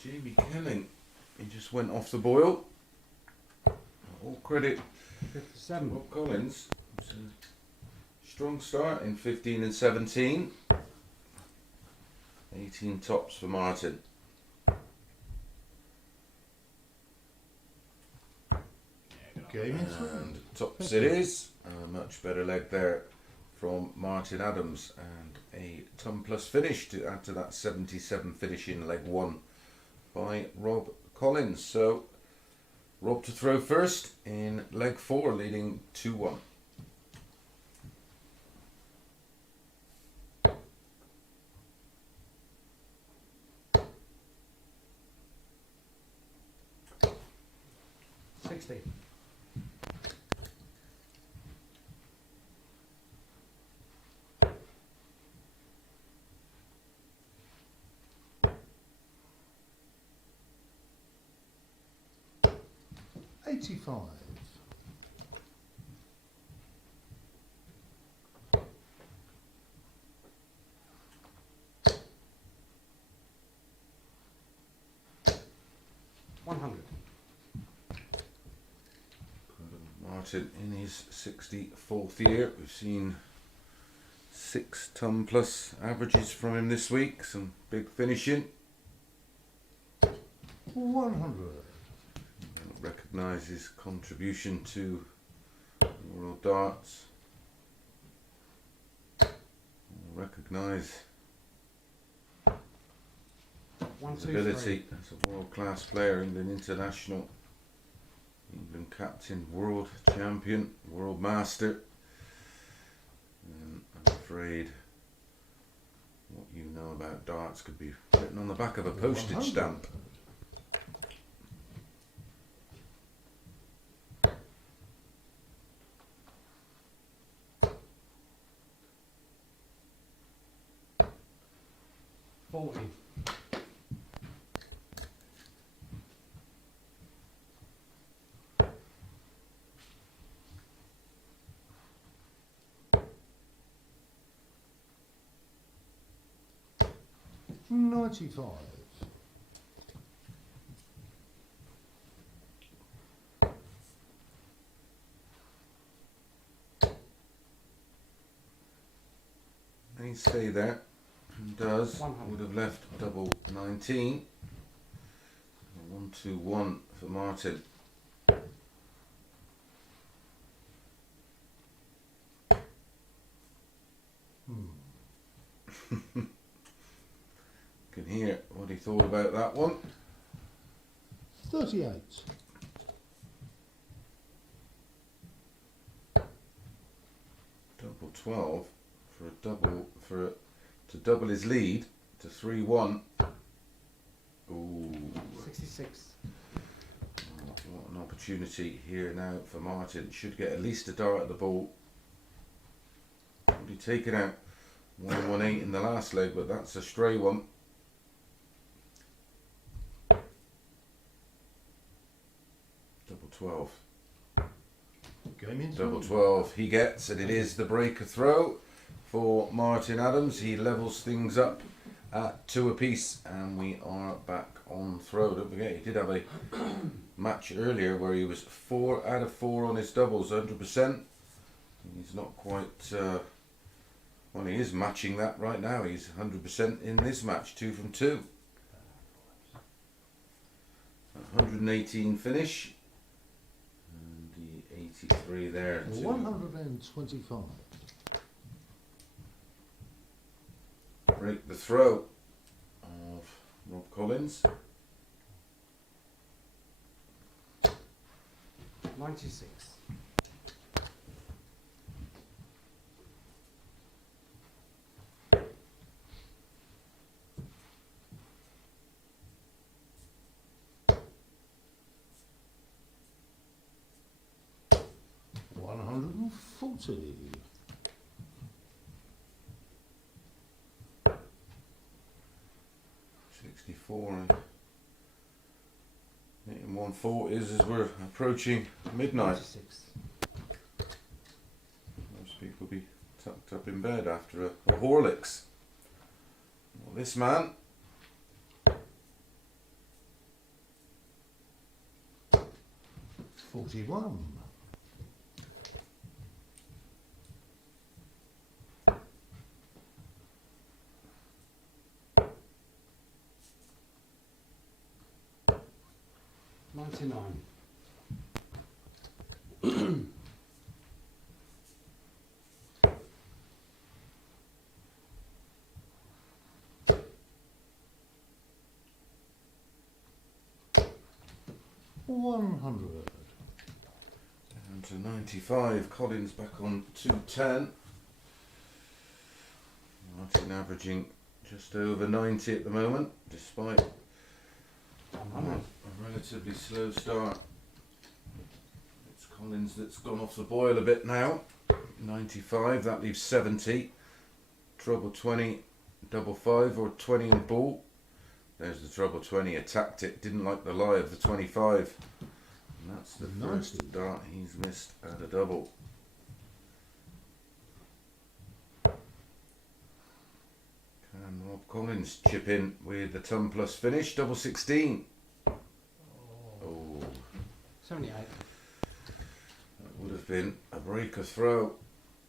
Jamie Kelling. He just went off the boil. All credit 57. Rob Collins. It was a strong start in 15 and 17. 18 tops for Martin. Game in 3. And tops it is. A much better leg there from Martin Adams, and a ton plus finish to add to that 77 finish in leg 1 by Rob Collins. So Rob to throw first in leg 4, leading 2-1. $60. $85. $100. Martin in his 64th year. We've seen 6 ton plus averages from him this week. Some big finishing. 100. Recognise his contribution to World Darts. Recognise his 123. ability as a world class player, England international, England captain, world champion, world master. And I'm afraid what you know about darts could be written on the back of a postage 100. stamp. 40. $95. He stay there. Does. 100. Would have left double 19. 121 for Martin. Can hear what he thought about that one. 38. Double 12 for a double to double his lead to 3-1. Ooh, 66. what an opportunity here now for Martin. Should get at least a dart at the ball. Would he take it out? 118 in the last leg, but that's a stray one. Double 12. Game in Double three. 12 he gets, and it is the breaker throw for Martin Adams. He levels things up at 2 apiece, and we are back on throw. Don't forget, he did have a match earlier where he was 4 out of 4 on his doubles, 100%. He's not quite, well, he is matching that right now. He's 100% in this match, 2 from 2. 118 finish. 83 there. 125. Break the throw of Rob Collins. 96. $140. 64. Hitting 140s as we're approaching midnight. 96. Most people be tucked up in bed after a Horlicks. Well, this man, 41. $99. $100. down to 95. Collins back on 210. Martin averaging just over 90 at the moment, despite a 100. relatively slow start. It's Collins that's gone off the boil a bit now. 95, that leaves 70. Trouble 20, double 5 or 20 and ball. There's the trouble 20, attacked it, didn't like the lie of the 25. And that's the first 90. dart he's missed at a double. Can Rob Collins chip in with the ton plus finish? Double 16. Oh, 78. that would have been a breaker throw.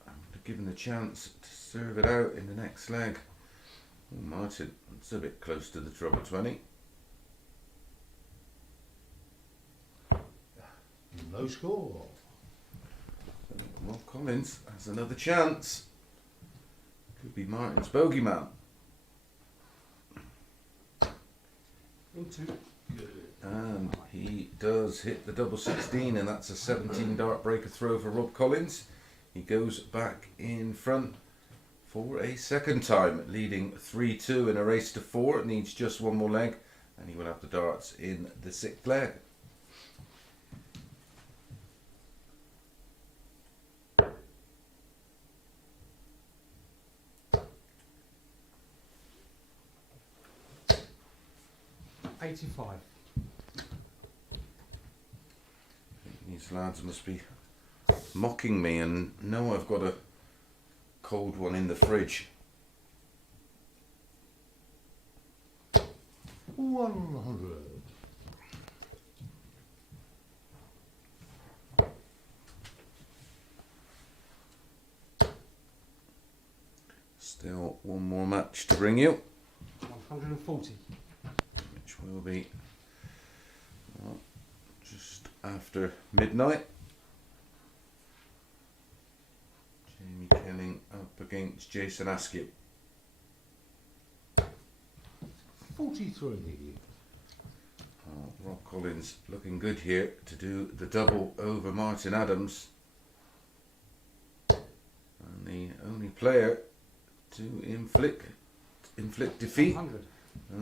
I would have given the chance to serve it out in the next leg. Oh, Martin, it's a bit close to the trouble 20. No score. So Rob Collins has another chance. Could be Martin's bogeyman. Into. And he does hit the double 16, and that's a 17 dart breaker throw for Rob Collins. He goes back in front for a second time, leading 3-2 in a race to 4. It needs just one more leg, and he will have the darts in the 6th leg. 85. These lads must be mocking me and know I've got a cold one in the fridge. 100. Still one more match to bring you, 140. which will be just after midnight. Jamie Kelling up against Jason Askew. 43. Rob Collins looking good here to do the double over Martin Adams. And the only player to inflict defeat 100.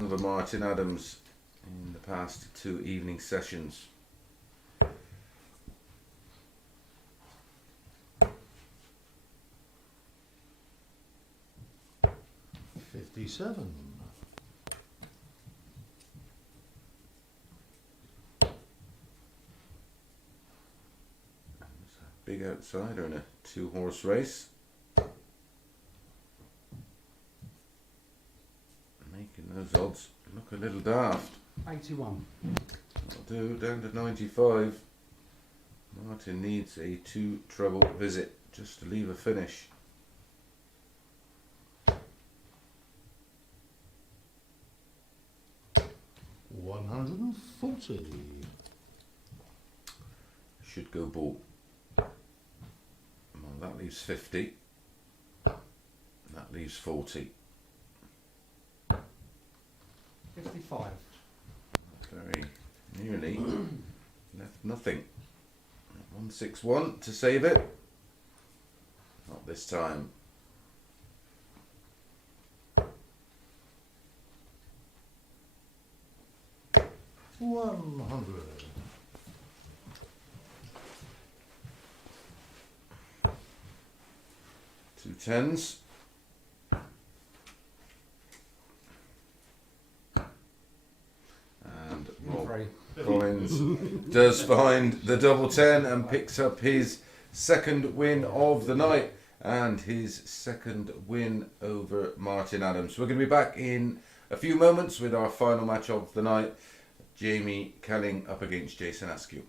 over Martin Adams in the past two evening sessions. $57. Big outsider in a two-horse race. Making those odds look a little daft. 81. That'll do, down to 95. Martin needs a two-treble visit just to leave a finish. $140. Should go ball. Well, that leaves 50. That leaves 40. 55. Very nearly left nothing. 161 to save it. Not this time. $100. Two tens. And Rob 3. Collins does find the double 10 and picks up his second win of the night and his second win over Martin Adams. We're going to be back in a few moments with our final match of the night. Jamie Kelling up against Jason Askew.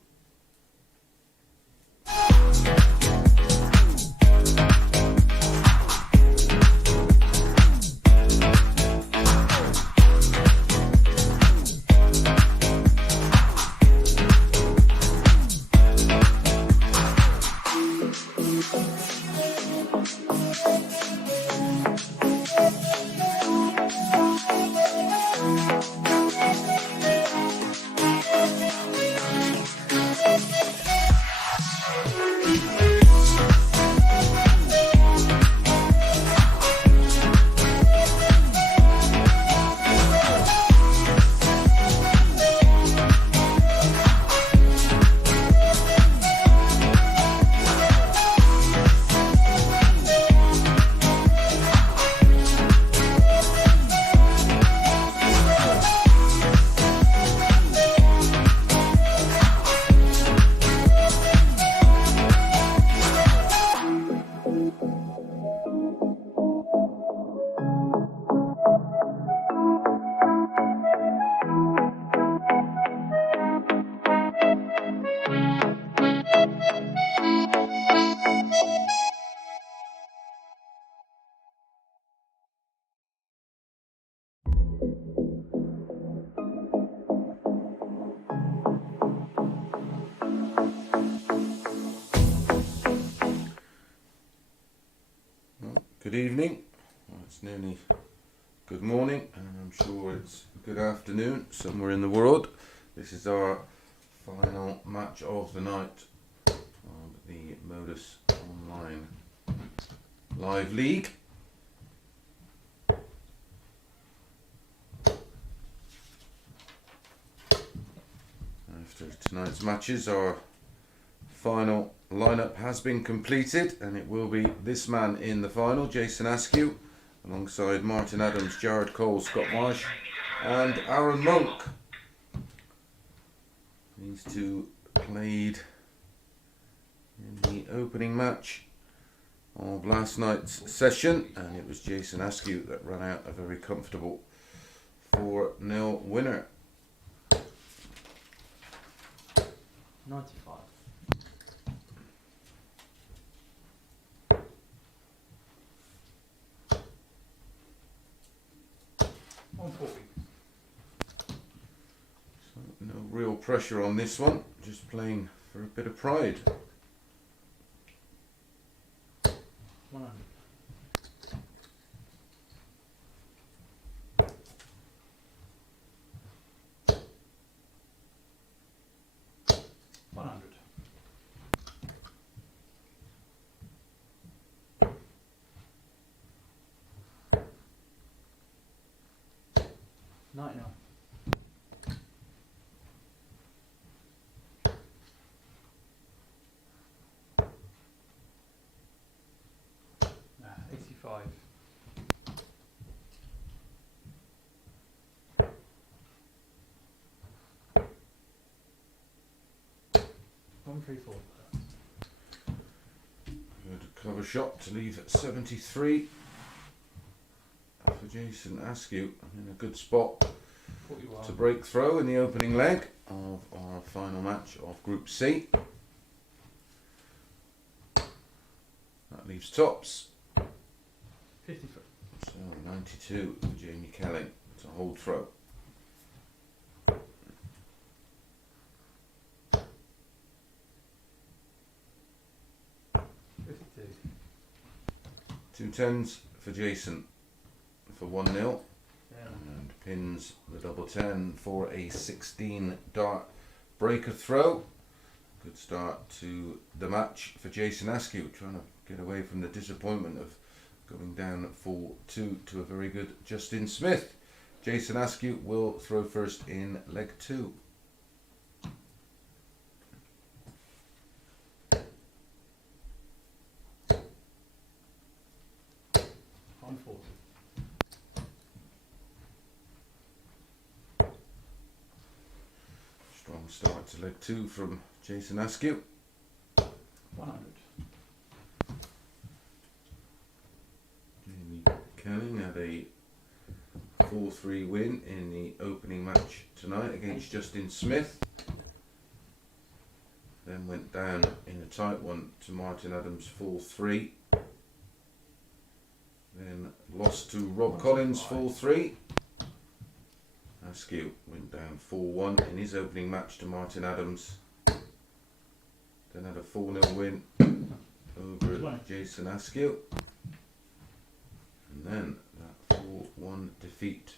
Good evening. Well, it's nearly good morning, and I'm sure it's good afternoon somewhere in the world. This is our final match of the night of the MODUS Online Live League. After tonight's matches, our final lineup has been completed, and it will be this man in the final, Jason Askew, alongside Martin Adams, Jared Cole, Scott Marsh and Aaron Monk. These two played in the opening match of last night's session, and it was Jason Askew that ran out a very comfortable 4-0 winner. 95. So no real pressure on this one, just playing for a bit of pride. 100. No. Nah, 85. One, three, four. Good cover shot to leave at 73 for Jason Askew, in a good spot 41. to break throw in the opening leg of our final match of Group C. That leaves tops, 53. so 92 for Jamie Kelling to hold throw. 52. 2 10s for Jason for 1-0, Yeah. and pins the double 10 for a 16 dart breaker throw. Good start to the match for Jason Askew, trying to get away from the disappointment of going down 4-2 to a very good Justin Smith. Jason Askew will throw first in leg 2. One, 40. Strong start to leg 2 from Jason Askew. 100. Jamie Kelling had a 4-3 win in the opening match tonight against Justin Smith. Then went down in a tight one to Martin Adams 4-3. Then lost to Rob Collins 4-3. Askew went down 4-1 in his opening match to Martin Adams. Then had a 4-0 win over Jason Askew. And then that 4-1 defeat.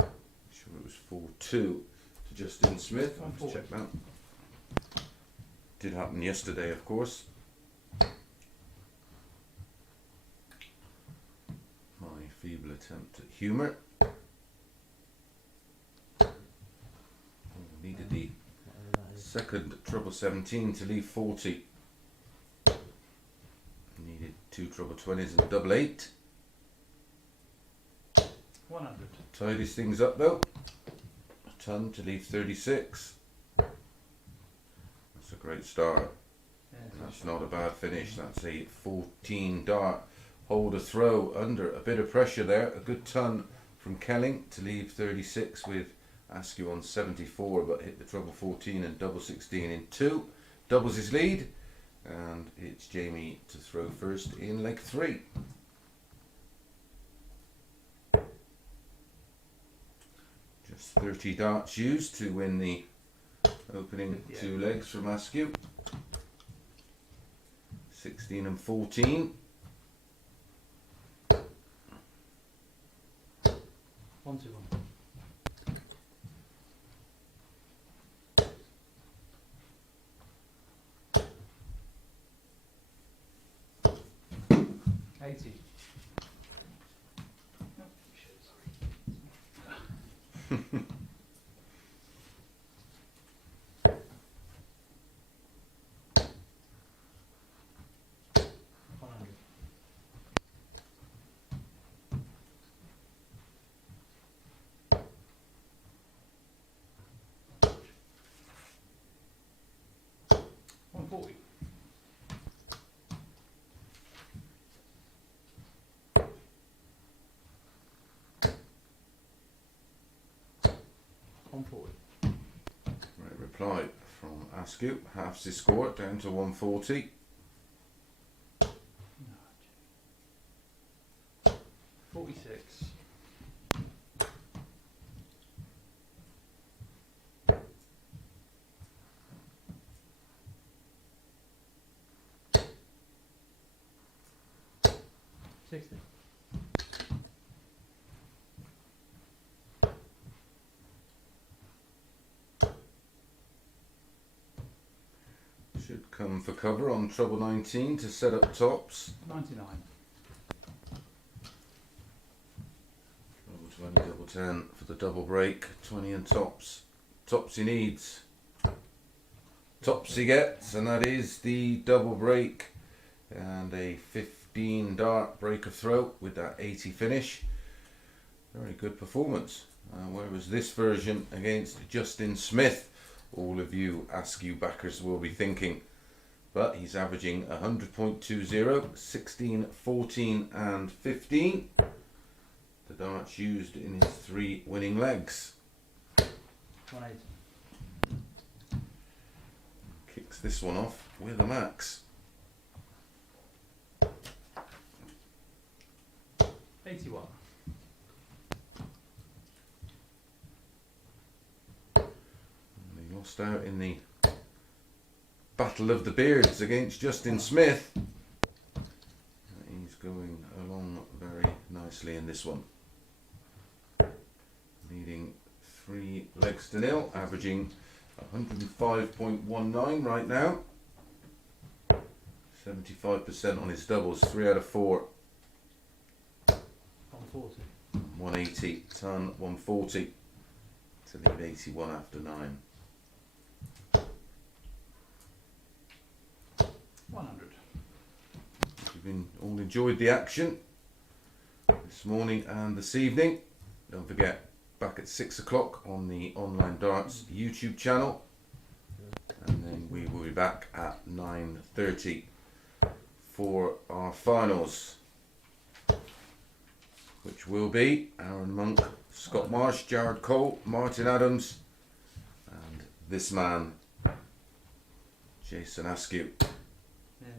I'm sure it was 4-2 to Justin Smith. I'll have to check that. Did happen yesterday, of course. My feeble attempt at humour. Needed the second treble 17 to leave 40. Needed 2 treble 20s and a double 8. 100. Tidies things up though. A ton to leave 36. That's a great start. Yeah, That's not a bad finish. That's a 14 dart hold a throw under a bit of pressure there. A good ton from Kelling to leave 36 with Askew on 74, but hit the treble 14 and double 16 in 2. Doubles his lead, and it's Jamie to throw first in leg 3. Just 30 darts used to win the opening 2 legs from Askew. 16 and 14. 1, 2, 1. 140. Right reply from Askew. Halves his score down to 140. 46. $60. Should come for cover on treble 19 to set up tops. 99. Double 20, double 10 for the double break. 20 and tops. Tops he needs. Tops he gets, and that is the double break. And a 15 dart break of throw with that 80 finish. Very good performance. Where was this version against Justin Smith? All of you Askew backers will be thinking. But he's averaging 100.20, 16, 14 and 15. The darts used in his 3 winning legs. 180. Kicks this one off with a max. 81. He lost out in the Battle of the Beards against Justin Smith. He's going along very nicely in this one. Leading 3 legs to nil, averaging 105.19 right now. 75% on his doubles, 3 out of 4. 140. 180, ton 140 to lead 81 after 9. 100. You've all enjoyed the action this morning and this evening. Don't forget, back at 6 o'clock on the Online Darts YouTube channel, and then we will be back at 9:30 for our finals, which will be Aaron Monk, Scott Marsh, Jared Cole, Martin Adams, and this man, Jason Askew,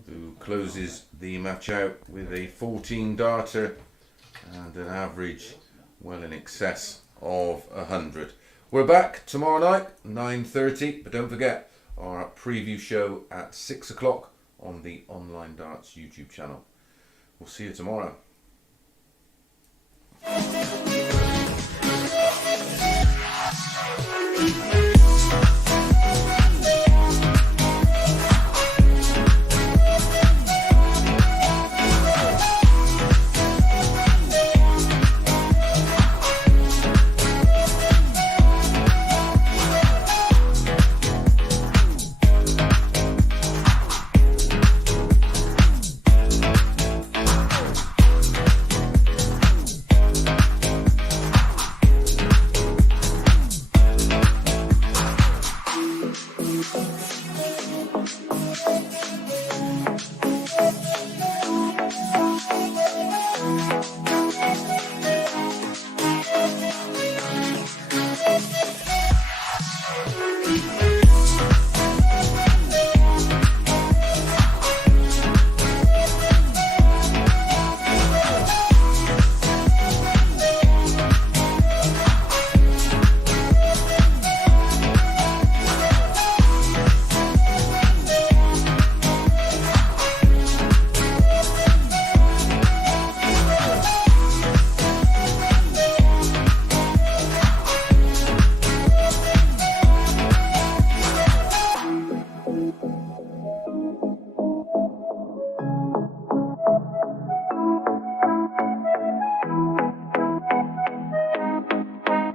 who closes the match out with a 14 darter and an average well in excess of 100. We're back tomorrow night, 9:30, but don't forget our preview show at 6 o'clock on the Online Darts YouTube channel. We'll see you tomorrow.